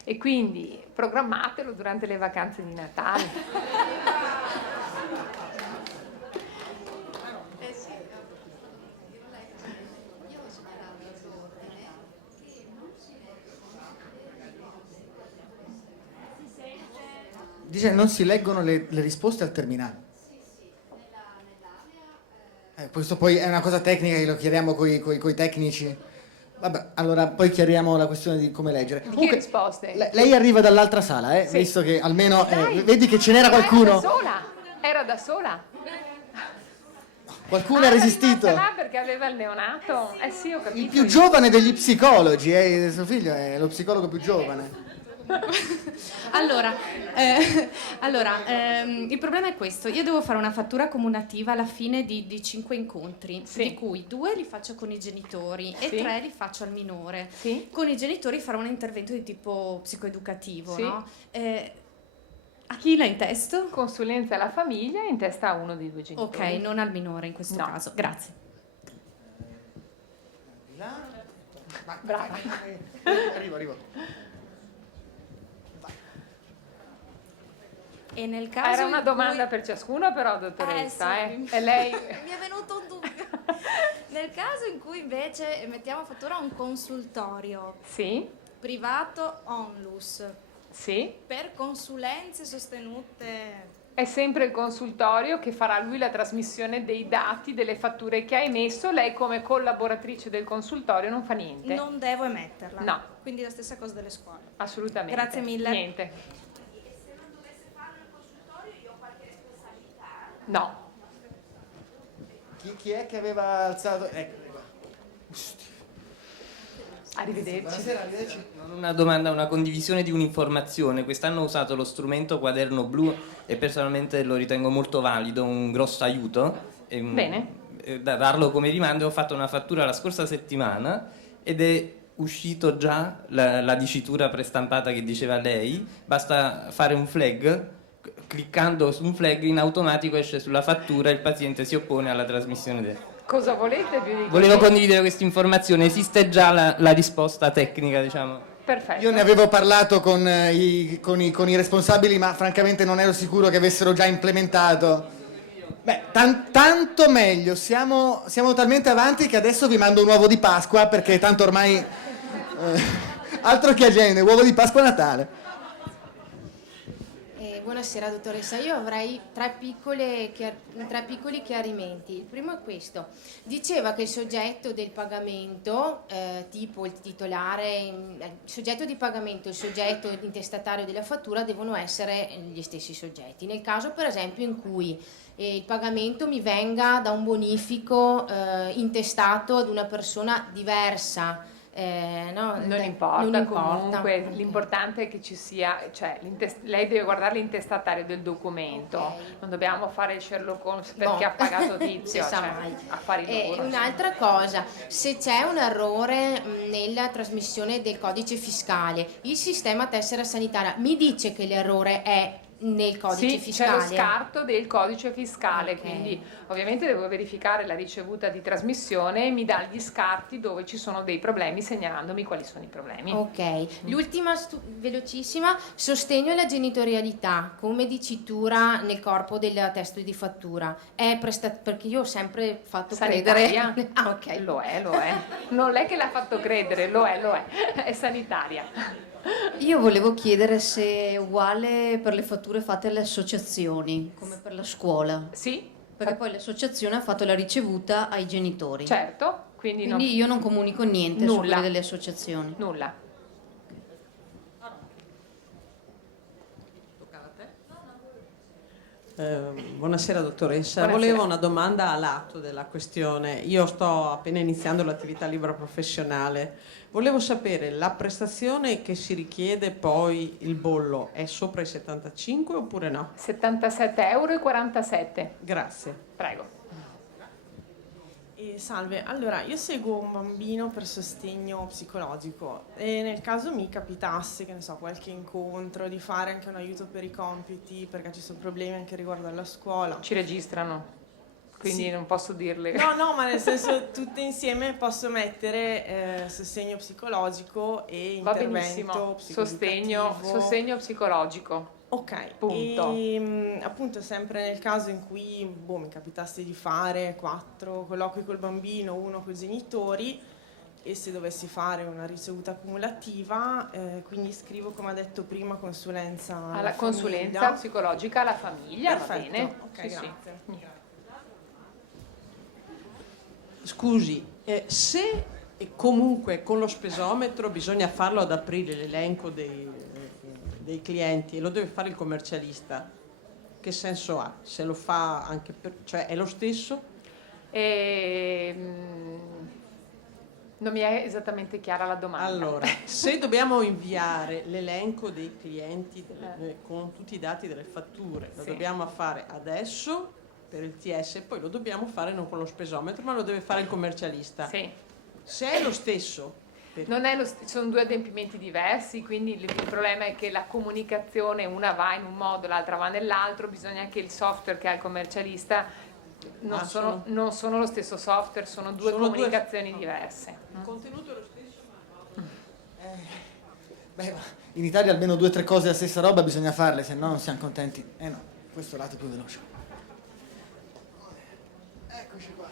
E quindi programmatelo durante le vacanze di Natale. Dice non si leggono le risposte al terminale. Questo poi è una cosa tecnica che lo chiariamo coi tecnici. Vabbè, allora poi chiariamo la questione di come leggere. Di che risposte? Lei arriva dall'altra sala, Sì. visto che almeno Dai. vedi che ce n'era qualcuno. Era da sola. Qualcuno ha resistito. Era là perché aveva il neonato. Eh sì, ho capito. Il più giovane degli psicologi, suo figlio è lo psicologo più giovane. Allora, il problema è questo: io devo fare una fattura comunicativa alla fine di 5 incontri, di cui 2 li faccio con i genitori e 3 li faccio al minore. Con i genitori farò un intervento di tipo psicoeducativo, no? A chi la intesto? Consulenza alla famiglia, in testa a uno dei due genitori. Ok, non al minore in questo caso. Grazie. Brava. Arrivo. E nel caso Era una in domanda cui- per ciascuno, però, dottoressa. sì. E lei... Mi è venuto un dubbio. Nel caso in cui invece mettiamo a fattura un consultorio privato onlus per consulenze sostenute, È sempre il consultorio che farà lui la trasmissione dei dati, delle fatture che ha emesso. Lei come collaboratrice del consultorio non fa niente. non devo emetterla. No. Quindi la stessa cosa delle scuole. Assolutamente. Grazie mille. Niente. No. Chi è che aveva alzato? Arrivederci. Buonasera, arrivederci. Non una domanda, una condivisione di un'informazione. Quest'anno ho usato lo strumento Quaderno Blu e personalmente lo ritengo molto valido, un grosso aiuto. Bene. Da darlo come rimando, ho fatto una fattura la scorsa settimana ed è uscito già la dicitura prestampata che diceva lei. Basta fare un flag, cliccando su un flag in automatico esce sulla fattura e il paziente si oppone alla trasmissione. Cosa volete più di Volevo così? condividere questa informazione, esiste già la risposta tecnica, diciamo. Perfetto. Io ne avevo parlato con i responsabili, ma francamente non ero sicuro che avessero già implementato. Beh, tanto meglio, siamo talmente avanti che adesso vi mando un uovo di Pasqua, perché tanto ormai altro che agende, uovo di Pasqua a Natale. Buonasera dottoressa, io avrei tre piccoli chiarimenti. Il primo è questo: diceva che il soggetto del pagamento, tipo il titolare, il soggetto di pagamento e il soggetto intestatario della fattura devono essere gli stessi soggetti. Nel caso per esempio in cui il pagamento mi venga da un bonifico intestato ad una persona diversa, no, Non importa, comunque l'importante è che ci sia, cioè lei deve guardare l'intestatario del documento, non dobbiamo fare il Sherlock Holmes perché ha pagato Tizio, si sa cioè, mai. affari loro. Un'altra cosa, se c'è un errore nella trasmissione del codice fiscale, il sistema tessera sanitaria mi dice che l'errore è nel codice Sì, fiscale? c'è lo scarto del codice fiscale, quindi ovviamente devo verificare la ricevuta di trasmissione e mi dà gli scarti dove ci sono dei problemi, segnalandomi quali sono i problemi. Ok, l'ultima velocissima: sostegno alla genitorialità come dicitura nel corpo del testo di fattura è perché io ho sempre fatto Sanitaria? credere ok, Lo è, non è che l'ha fatto credere, lo è sanitaria. Io volevo chiedere se è uguale per le fatture fatte alle associazioni, come per la scuola. Sì. Perché poi l'associazione ha fatto la ricevuta ai genitori. Certo, quindi io non comunico niente su Nulla. quelle delle associazioni. Nulla. Buonasera dottoressa, Buonasera. volevo una domanda a lato della questione. Io sto appena iniziando l'attività libera professionale, volevo sapere la prestazione che si richiede poi il bollo è sopra i 75 oppure no? 77,47 €. Grazie. Prego. Salve, allora io seguo un bambino per sostegno psicologico e nel caso mi capitasse, che ne so, qualche incontro, di fare anche un aiuto per i compiti, perché ci sono problemi anche riguardo alla scuola. Ci registrano, quindi Sì. non posso dirle. No, ma nel senso tutte insieme posso mettere sostegno psicologico e Va intervento benissimo, psicoeducativo. sostegno psicologico. Ok, punto. E appunto sempre nel caso in cui mi capitasse di fare 4 colloqui col bambino, 1 con i genitori, e se dovessi fare una ricevuta cumulativa, quindi scrivo, come ha detto prima, consulenza Alla consulenza famiglia. psicologica alla famiglia, Perfetto, va bene? ok, Sì, sì. grazie. Scusi, se comunque con lo spesometro bisogna farlo ad aprile l'elenco dei clienti e lo deve fare il commercialista, che senso ha? Se lo fa anche cioè è lo stesso? Non mi è esattamente chiara la domanda. Allora, se dobbiamo inviare l'elenco dei clienti con tutti i dati delle fatture, lo Sì. dobbiamo fare adesso per il TS e poi lo dobbiamo fare non con lo spesometro, ma lo deve fare il commercialista. Sì. Se è lo stesso, Non è sono 2 adempimenti diversi, quindi il problema è che la comunicazione, una va in un modo, l'altra va nell'altro, bisogna che il software che ha il commercialista non sono lo stesso software, sono 2 Sono comunicazioni diverse. il contenuto è lo stesso? Beh, in Italia almeno 2 o 3 cose la stessa roba bisogna farle, se no non siamo contenti. No, questo lato è più veloce. Eccoci qua.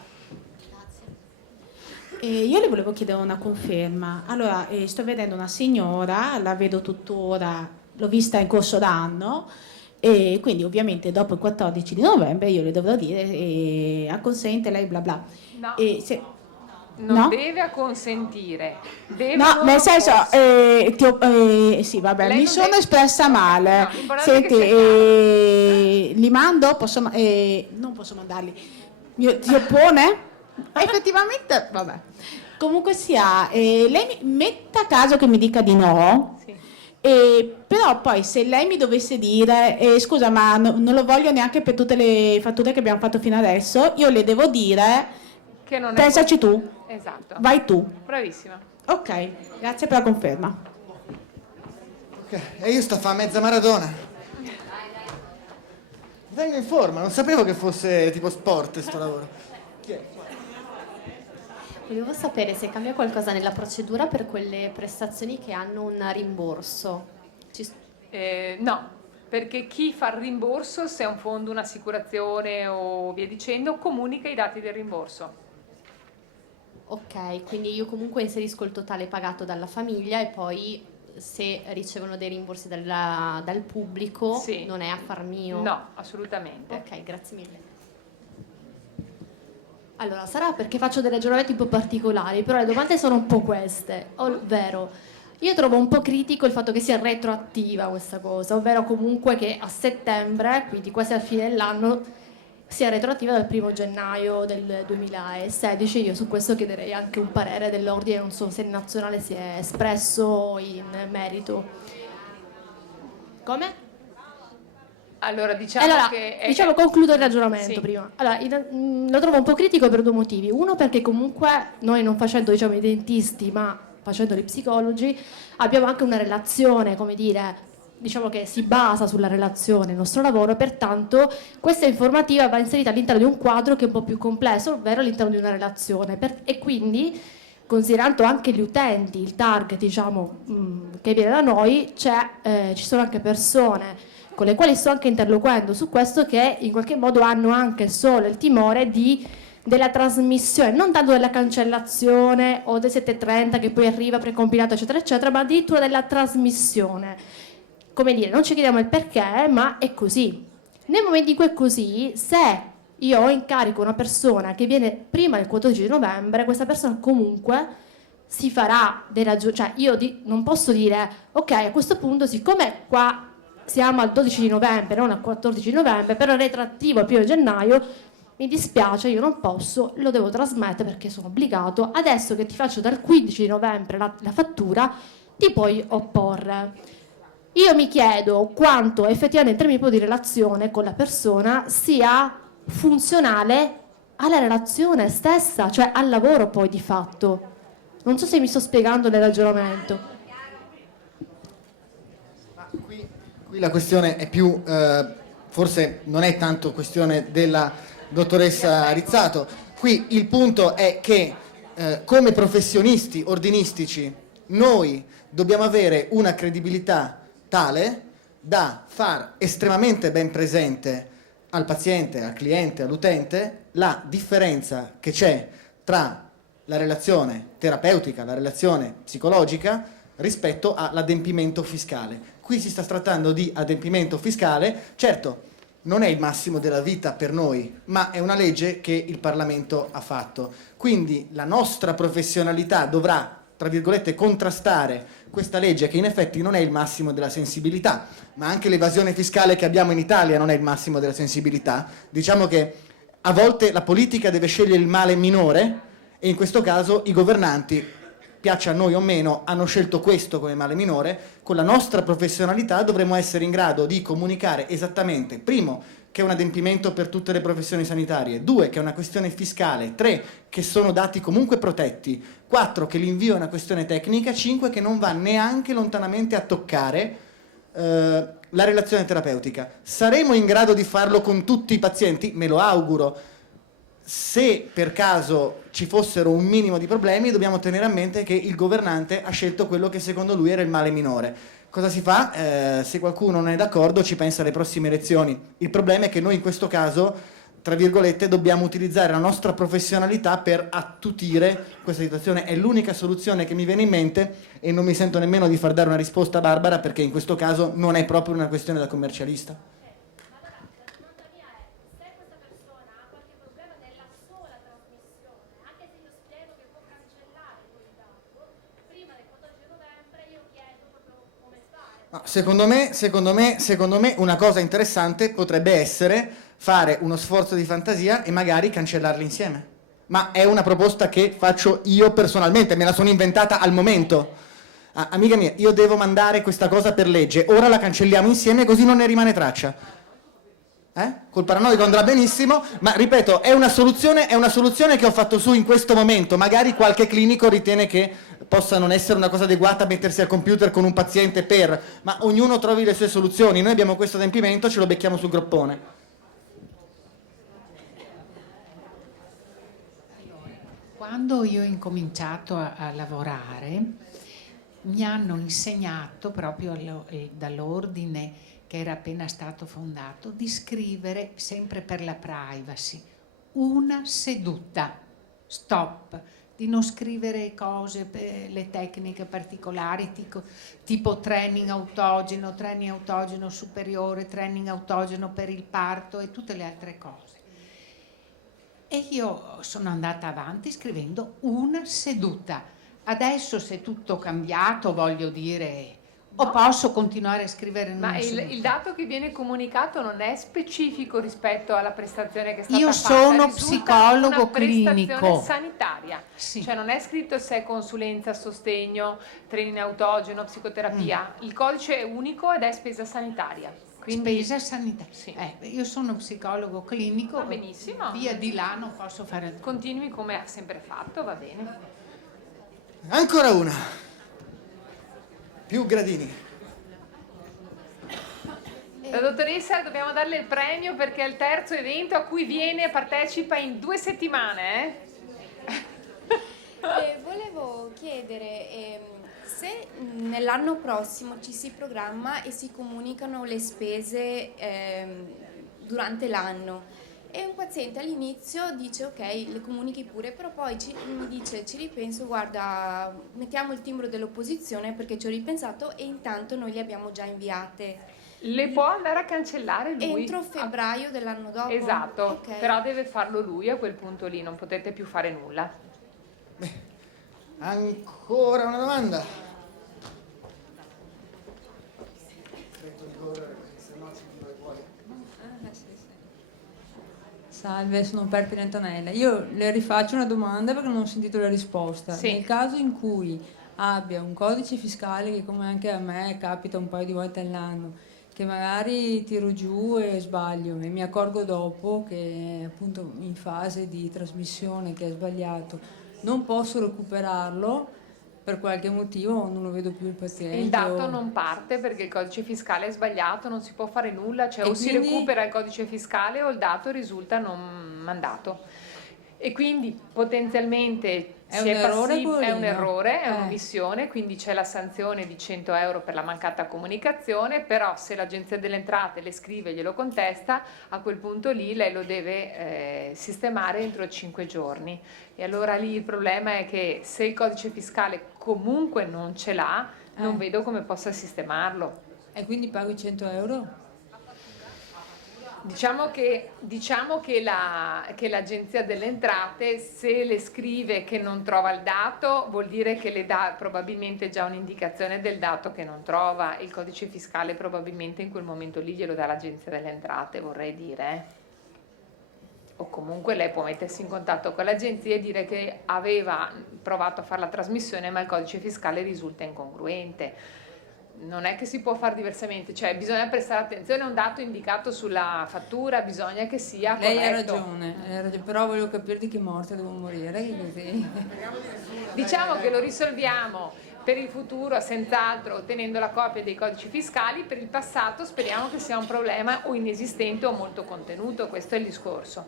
Io le volevo chiedere una conferma. Allora, sto vedendo una signora, la vedo tuttora, l'ho vista in corso d'anno, e quindi ovviamente dopo il 14 di novembre io le dovrò dire acconsente lei bla bla. No. No? Non deve acconsentire. No, nel senso, sì, vabbè, Lei mi non sono deve- espressa male. No, l'importante è Senti, che li mando? Non posso mandarli. Ti oppone? Effettivamente, vabbè. Comunque sia, lei metta caso che mi dica di no. Però poi se lei mi dovesse dire scusa, ma non lo voglio neanche per tutte le fatture che abbiamo fatto fino adesso, io le devo dire che non è pensaci tu. Esatto. Vai tu. Bravissima. Ok, grazie per la conferma. Ok, e io sto a fare mezza maratona. Vengo in forma, non sapevo che fosse tipo sport sto lavoro. Chi è? Volevo sapere se cambia qualcosa nella procedura per quelle prestazioni che hanno un rimborso. No, perché chi fa il rimborso, se è un fondo, un'assicurazione o via dicendo, comunica i dati del rimborso. Ok, quindi io comunque inserisco il totale pagato dalla famiglia e poi se ricevono dei rimborsi dal pubblico Sì. non è affar mio. No, assolutamente. Ok, grazie mille. Allora, sarà perché faccio dei ragionamenti un po' particolari, però le domande sono un po' queste, ovvero io trovo un po' critico il fatto che sia retroattiva questa cosa, ovvero comunque che a settembre, quindi quasi al fine dell'anno, sia retroattiva dal 1° gennaio del 2016. Io su questo chiederei anche un parere dell'ordine, non so se il nazionale si è espresso in merito. Come? Allora, diciamo che concludo il ragionamento Sì. prima. Allora, lo trovo un po' critico per 2 motivi. Uno, perché comunque noi non facendo i dentisti, ma facendo gli psicologi, abbiamo anche una relazione, come dire, diciamo che si basa sulla relazione il nostro lavoro, pertanto questa informativa va inserita all'interno di un quadro che è un po' più complesso, ovvero all'interno di una relazione. E quindi, considerando anche gli utenti, il target, diciamo, che viene da noi, ci sono anche persone con le quali sto anche interloquendo su questo, che in qualche modo hanno anche solo il timore della trasmissione, non tanto della cancellazione o del 730 che poi arriva precompilato eccetera eccetera, ma addirittura della trasmissione. Come dire, non ci chiediamo il perché, ma è così. Nel momento in cui è così, se io ho in carico una persona che viene prima del 14 di novembre, questa persona comunque si farà dei cioè io non posso dire ok, a questo punto, siccome qua siamo al 12 di novembre, non al 14 di novembre, però retroattivo al 1 gennaio, mi dispiace, io non posso, lo devo trasmettere perché sono obbligato, adesso che ti faccio dal 15 di novembre la fattura, ti puoi opporre. Io mi chiedo quanto effettivamente il mio tipo di relazione con la persona sia funzionale alla relazione stessa, cioè al lavoro poi di fatto. Non so se mi sto spiegando nel ragionamento. Qui la questione è più, forse non è tanto questione della dottoressa Rizzato, qui il punto è che come professionisti ordinistici noi dobbiamo avere una credibilità tale da far estremamente ben presente al paziente, al cliente, all'utente la differenza che c'è tra la relazione terapeutica, la relazione psicologica rispetto all'adempimento fiscale. Qui si sta trattando di adempimento fiscale, certo non è il massimo della vita per noi, ma è una legge che il Parlamento ha fatto. Quindi la nostra professionalità dovrà, tra virgolette, contrastare questa legge che in effetti non è il massimo della sensibilità, ma anche l'evasione fiscale che abbiamo in Italia non è il massimo della sensibilità. Diciamo che a volte la politica deve scegliere il male minore e in questo caso i governanti, piaccia a noi o meno, hanno scelto questo come male minore. Con la nostra professionalità dovremo essere in grado di comunicare esattamente, primo, che è un adempimento per tutte le professioni sanitarie, 2, che è una questione fiscale, 3, che sono dati comunque protetti, 4, che l'invio è una questione tecnica, 5, che non va neanche lontanamente a toccare la relazione terapeutica. Saremo in grado di farlo con tutti i pazienti? Me lo auguro. Se per caso ci fossero un minimo di problemi, dobbiamo tenere a mente che il governante ha scelto quello che secondo lui era il male minore. Cosa si fa? Se qualcuno non è d'accordo ci pensa alle prossime elezioni. Il problema è che noi in questo caso, tra virgolette, dobbiamo utilizzare la nostra professionalità per attutire questa situazione. È l'unica soluzione che mi viene in mente e non mi sento nemmeno di far dare una risposta a Barbara, perché in questo caso non è proprio una questione da commercialista. Secondo me una cosa interessante potrebbe essere fare uno sforzo di fantasia e magari cancellarli insieme. Ma è una proposta che faccio io personalmente, me la sono inventata al momento. Amica mia, io devo mandare questa cosa per legge, ora la cancelliamo insieme così non ne rimane traccia. Col paranoico andrà benissimo, ma ripeto, è una soluzione che ho fatto su in questo momento. Magari qualche clinico ritiene che possa non essere una cosa adeguata mettersi al computer con un paziente ma ognuno trovi le sue soluzioni. Noi abbiamo questo adempimento, ce lo becchiamo sul groppone. Quando io ho incominciato a lavorare, mi hanno insegnato proprio dall'ordine che era appena stato fondato, di scrivere, sempre per la privacy, una seduta, stop, di non scrivere cose, le tecniche particolari, tipo training autogeno superiore, training autogeno per il parto e tutte le altre cose. E io sono andata avanti scrivendo una seduta. Adesso se tutto è cambiato, voglio dire... O posso continuare a scrivere in una seduta? Ma il dato che viene comunicato non è specifico rispetto alla prestazione che è stata fatta? Io sono psicologo clinico. Una prestazione sanitaria. Sì. Cioè non è scritto se è consulenza, sostegno, training autogeno, psicoterapia. Il codice è unico ed è spesa sanitaria. Quindi... Spesa sanitaria. Sì. Io sono psicologo clinico. Va benissimo. Via di là non posso fare... Continui come ha sempre fatto, va bene. Ancora una. Più gradini. La dottoressa, dobbiamo darle il premio perché è il terzo evento a cui viene e partecipa in 2 settimane. Volevo chiedere se nell'anno prossimo ci si programma e si comunicano le spese durante l'anno. E un paziente all'inizio dice ok, le comunichi pure, però poi mi dice ci ripenso, guarda, mettiamo il timbro dell'opposizione perché ci ho ripensato e intanto noi le abbiamo già inviate. Le può andare a cancellare lui? Entro febbraio dell'anno dopo. Esatto, okay. Però deve farlo lui a quel punto lì, non potete più fare nulla. Ancora una domanda? Salve, sono Perpina Antonella. Io le rifaccio una domanda perché non ho sentito la risposta. Sì. Nel caso in cui abbia un codice fiscale che, come anche a me capita un paio di volte all'anno, che magari tiro giù e sbaglio e mi accorgo dopo che appunto in fase di trasmissione che è sbagliato, non posso recuperarlo per qualche motivo, non lo vedo più il paziente. Il dato non parte perché il codice fiscale è sbagliato, non si può fare nulla, cioè E o si quindi- recupera il codice fiscale o il dato risulta non mandato. E quindi potenzialmente È un errore quello è un lì, no? errore, è un'omissione, quindi c'è la sanzione di 100 euro per la mancata comunicazione, però se l'Agenzia delle Entrate le scrive e glielo contesta, a quel punto lì lei lo deve sistemare entro 5 giorni. E allora lì il problema è che se il codice fiscale comunque non ce l'ha, non vedo come possa sistemarlo. E quindi pago i 100 euro? Diciamo che l'Agenzia delle Entrate, se le scrive che non trova il dato, vuol dire che le dà probabilmente già un'indicazione del dato che non trova. Il codice fiscale probabilmente in quel momento lì glielo dà l'Agenzia delle Entrate, vorrei dire. O comunque lei può mettersi in contatto con l'agenzia e dire che aveva provato a fare la trasmissione ma il codice fiscale risulta incongruente. Non è che si può fare diversamente, cioè bisogna prestare attenzione a un dato indicato sulla fattura, bisogna che sia corretto. Lei ha ragione, però volevo capire di che morte devo morire. Così. Diciamo che lo risolviamo per il futuro senz'altro ottenendo la copia dei codici fiscali, per il passato speriamo che sia un problema o inesistente o molto contenuto, questo è il discorso.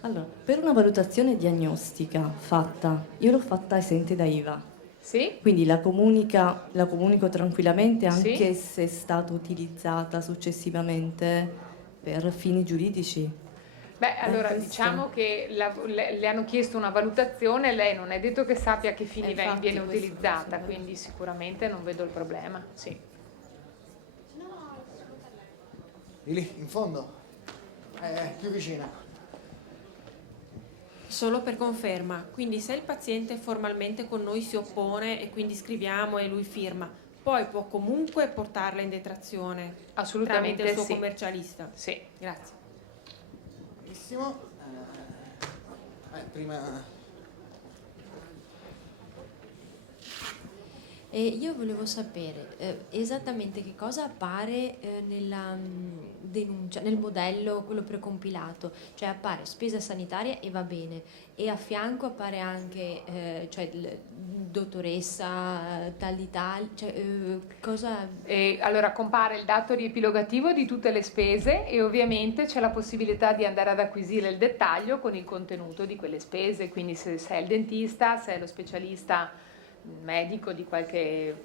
Allora, per una valutazione diagnostica fatta, io l'ho fatta ai sensi da IVA. Sì. Quindi la comunico tranquillamente anche Sì. se è stata utilizzata successivamente per fini giuridici. Beh, allora questo. diciamo che le hanno chiesto una valutazione, lei non è detto che sappia a che fini Infatti, viene questo utilizzata, quindi sicuramente non vedo il problema. Sì. Di lì, in fondo, più vicina. Solo per conferma, quindi se il paziente formalmente con noi si oppone e quindi scriviamo e lui firma, poi può comunque portarla in detrazione Assolutamente tramite il suo sì. commercialista? Sì. Grazie. Benissimo. Prima... E io volevo sapere esattamente che cosa appare nella denuncia, nel modello, quello precompilato, cioè appare spesa sanitaria e va bene, e a fianco appare anche cioè, dottoressa tal di tal, cioè, cosa... E allora compare il dato riepilogativo di tutte le spese e ovviamente c'è la possibilità di andare ad acquisire il dettaglio con il contenuto di quelle spese, quindi se sei il dentista, se è lo specialista medico di qualche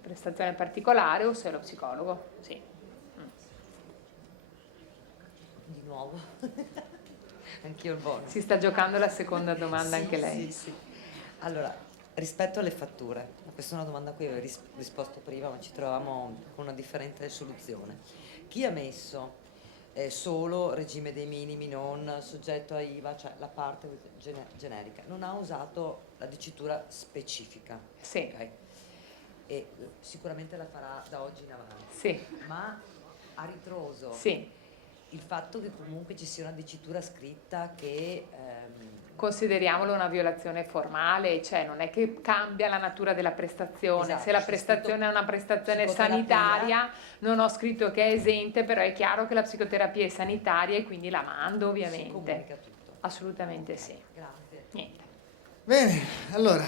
prestazione particolare o se è lo psicologo. Sì. Di nuovo. Anch'io il bonus. Si sta giocando la seconda domanda Sì, anche lei. Sì. Allora, rispetto alle fatture, questa è una domanda a cui avevo risposto prima, ma ci trovavamo con una differente soluzione. Chi ha messo solo regime dei minimi, non soggetto a IVA, cioè la parte generica, non ha usato la dicitura specifica. Sì. Okay? E sicuramente la farà da oggi in avanti. Sì. Ma a ritroso Sì. il fatto che comunque ci sia una dicitura scritta che... Consideriamolo una violazione formale, cioè non è che cambia la natura della prestazione. Esatto, se la c'è prestazione è una prestazione psicoterapia. sanitaria, non ho scritto che è esente, però è chiaro che la psicoterapia è sanitaria e quindi la mando ovviamente. Si comunica tutto. Assolutamente sì. Grazie. Niente. Bene, allora.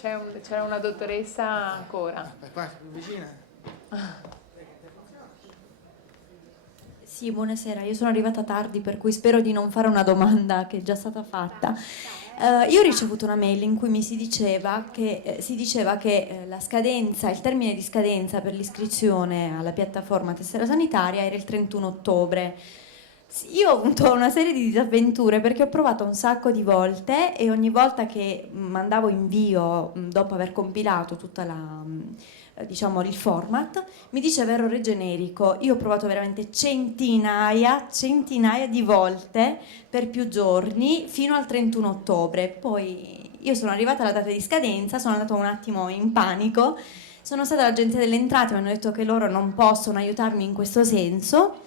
C'è una dottoressa ancora. Qua, più vicina. Sì, buonasera, io sono arrivata tardi per cui spero di non fare una domanda che è già stata fatta. Io ho ricevuto una mail in cui si diceva che la scadenza, il termine di scadenza per l'iscrizione alla piattaforma tessera sanitaria era il 31 ottobre. Io ho avuto una serie di disavventure perché ho provato un sacco di volte e ogni volta che mandavo invio dopo aver compilato tutta il format mi diceva errore generico. Io ho provato veramente centinaia di volte per più giorni fino al 31 ottobre. Poi io sono arrivata alla data di scadenza, sono andata un attimo in panico, sono stata all'Agenzia delle Entrate, mi hanno detto che loro non possono aiutarmi in questo senso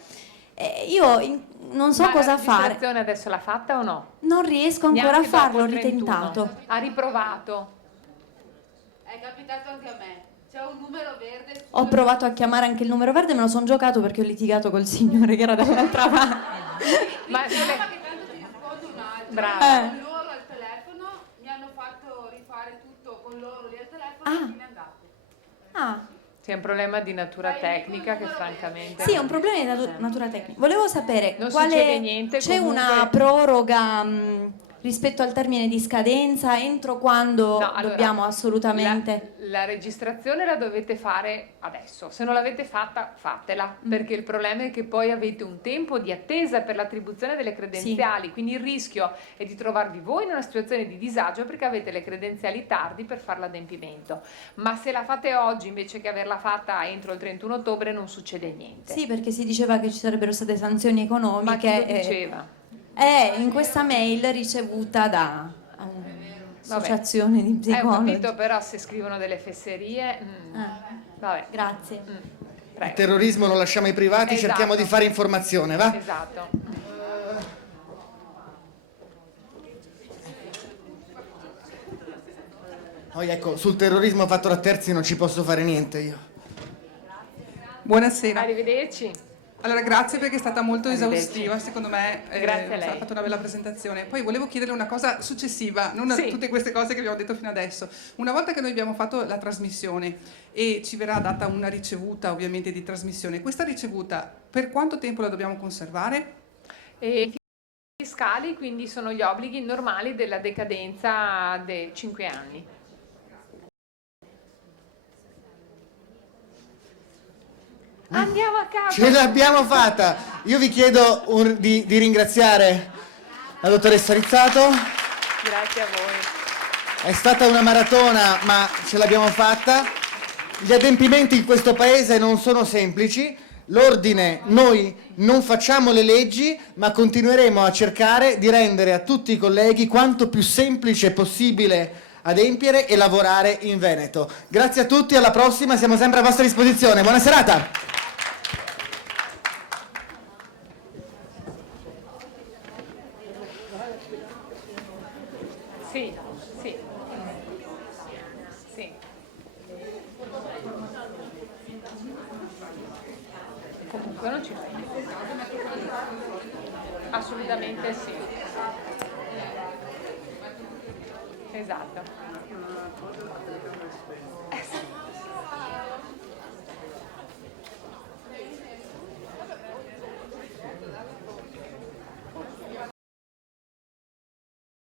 Non so cosa fare. Ma la registrazione adesso l'ha fatta o no? Non riesco ancora a farlo, ho ritentato. Ha riprovato. È capitato anche a me. C'è un numero verde. Ho provato a chiamare anche il numero verde, me lo sono giocato perché ho litigato col signore che era dall'altra parte. Ma che tanto ti rispondo un altro. Brava. Con loro al telefono mi hanno fatto rifare tutto con loro lì al telefono e fine è andato. C'è un problema di natura tecnica che francamente... Sì, è un problema di natura tecnica. Volevo sapere Non succede niente, c'è comunque... una proroga rispetto al termine di scadenza, entro quando dobbiamo assolutamente... La registrazione la dovete fare adesso, se non l'avete fatta fatela, perché il problema è che poi avete un tempo di attesa per l'attribuzione delle credenziali, quindi il rischio è di trovarvi voi in una situazione di disagio perché avete le credenziali tardi per fare l'adempimento, ma se la fate oggi invece che averla fatta entro il 31 ottobre non succede niente. Sì, perché si diceva che ci sarebbero state sanzioni economiche. Ma chi lo diceva? In questa mail ricevuta da associazione di psicologi. Ho capito, però se scrivono delle fesserie... Vabbè. Grazie. Il terrorismo lo lasciamo ai privati, Esatto. cerchiamo di fare informazione, va? Esatto. Poi ecco, sul terrorismo fatto da terzi non ci posso fare niente io. Buonasera. Arrivederci. Allora, grazie perché è stata molto Arrivederci. esaustiva, secondo me Grazie a lei. ha fatto una bella presentazione. Poi volevo chiedere una cosa successiva, non a tutte queste cose che abbiamo detto fino adesso. Una volta che noi abbiamo fatto la trasmissione e ci verrà data una ricevuta ovviamente di trasmissione, questa ricevuta per quanto tempo la dobbiamo conservare? Fiscali, quindi sono gli obblighi normali della decadenza dei 5 anni. Andiamo a casa. Ce l'abbiamo fatta! Io vi chiedo di ringraziare la dottoressa Rizzato. Grazie a voi. È stata una maratona, ma ce l'abbiamo fatta. Gli adempimenti in questo paese non sono semplici. L'ordine, noi non facciamo le leggi, ma continueremo a cercare di rendere a tutti i colleghi quanto più semplice possibile adempiere e lavorare in Veneto. Grazie a tutti, alla prossima, siamo sempre a vostra disposizione. Buona serata! Sì, sì. Sì. Comunque non ci sono. Assolutamente sì. Esatto.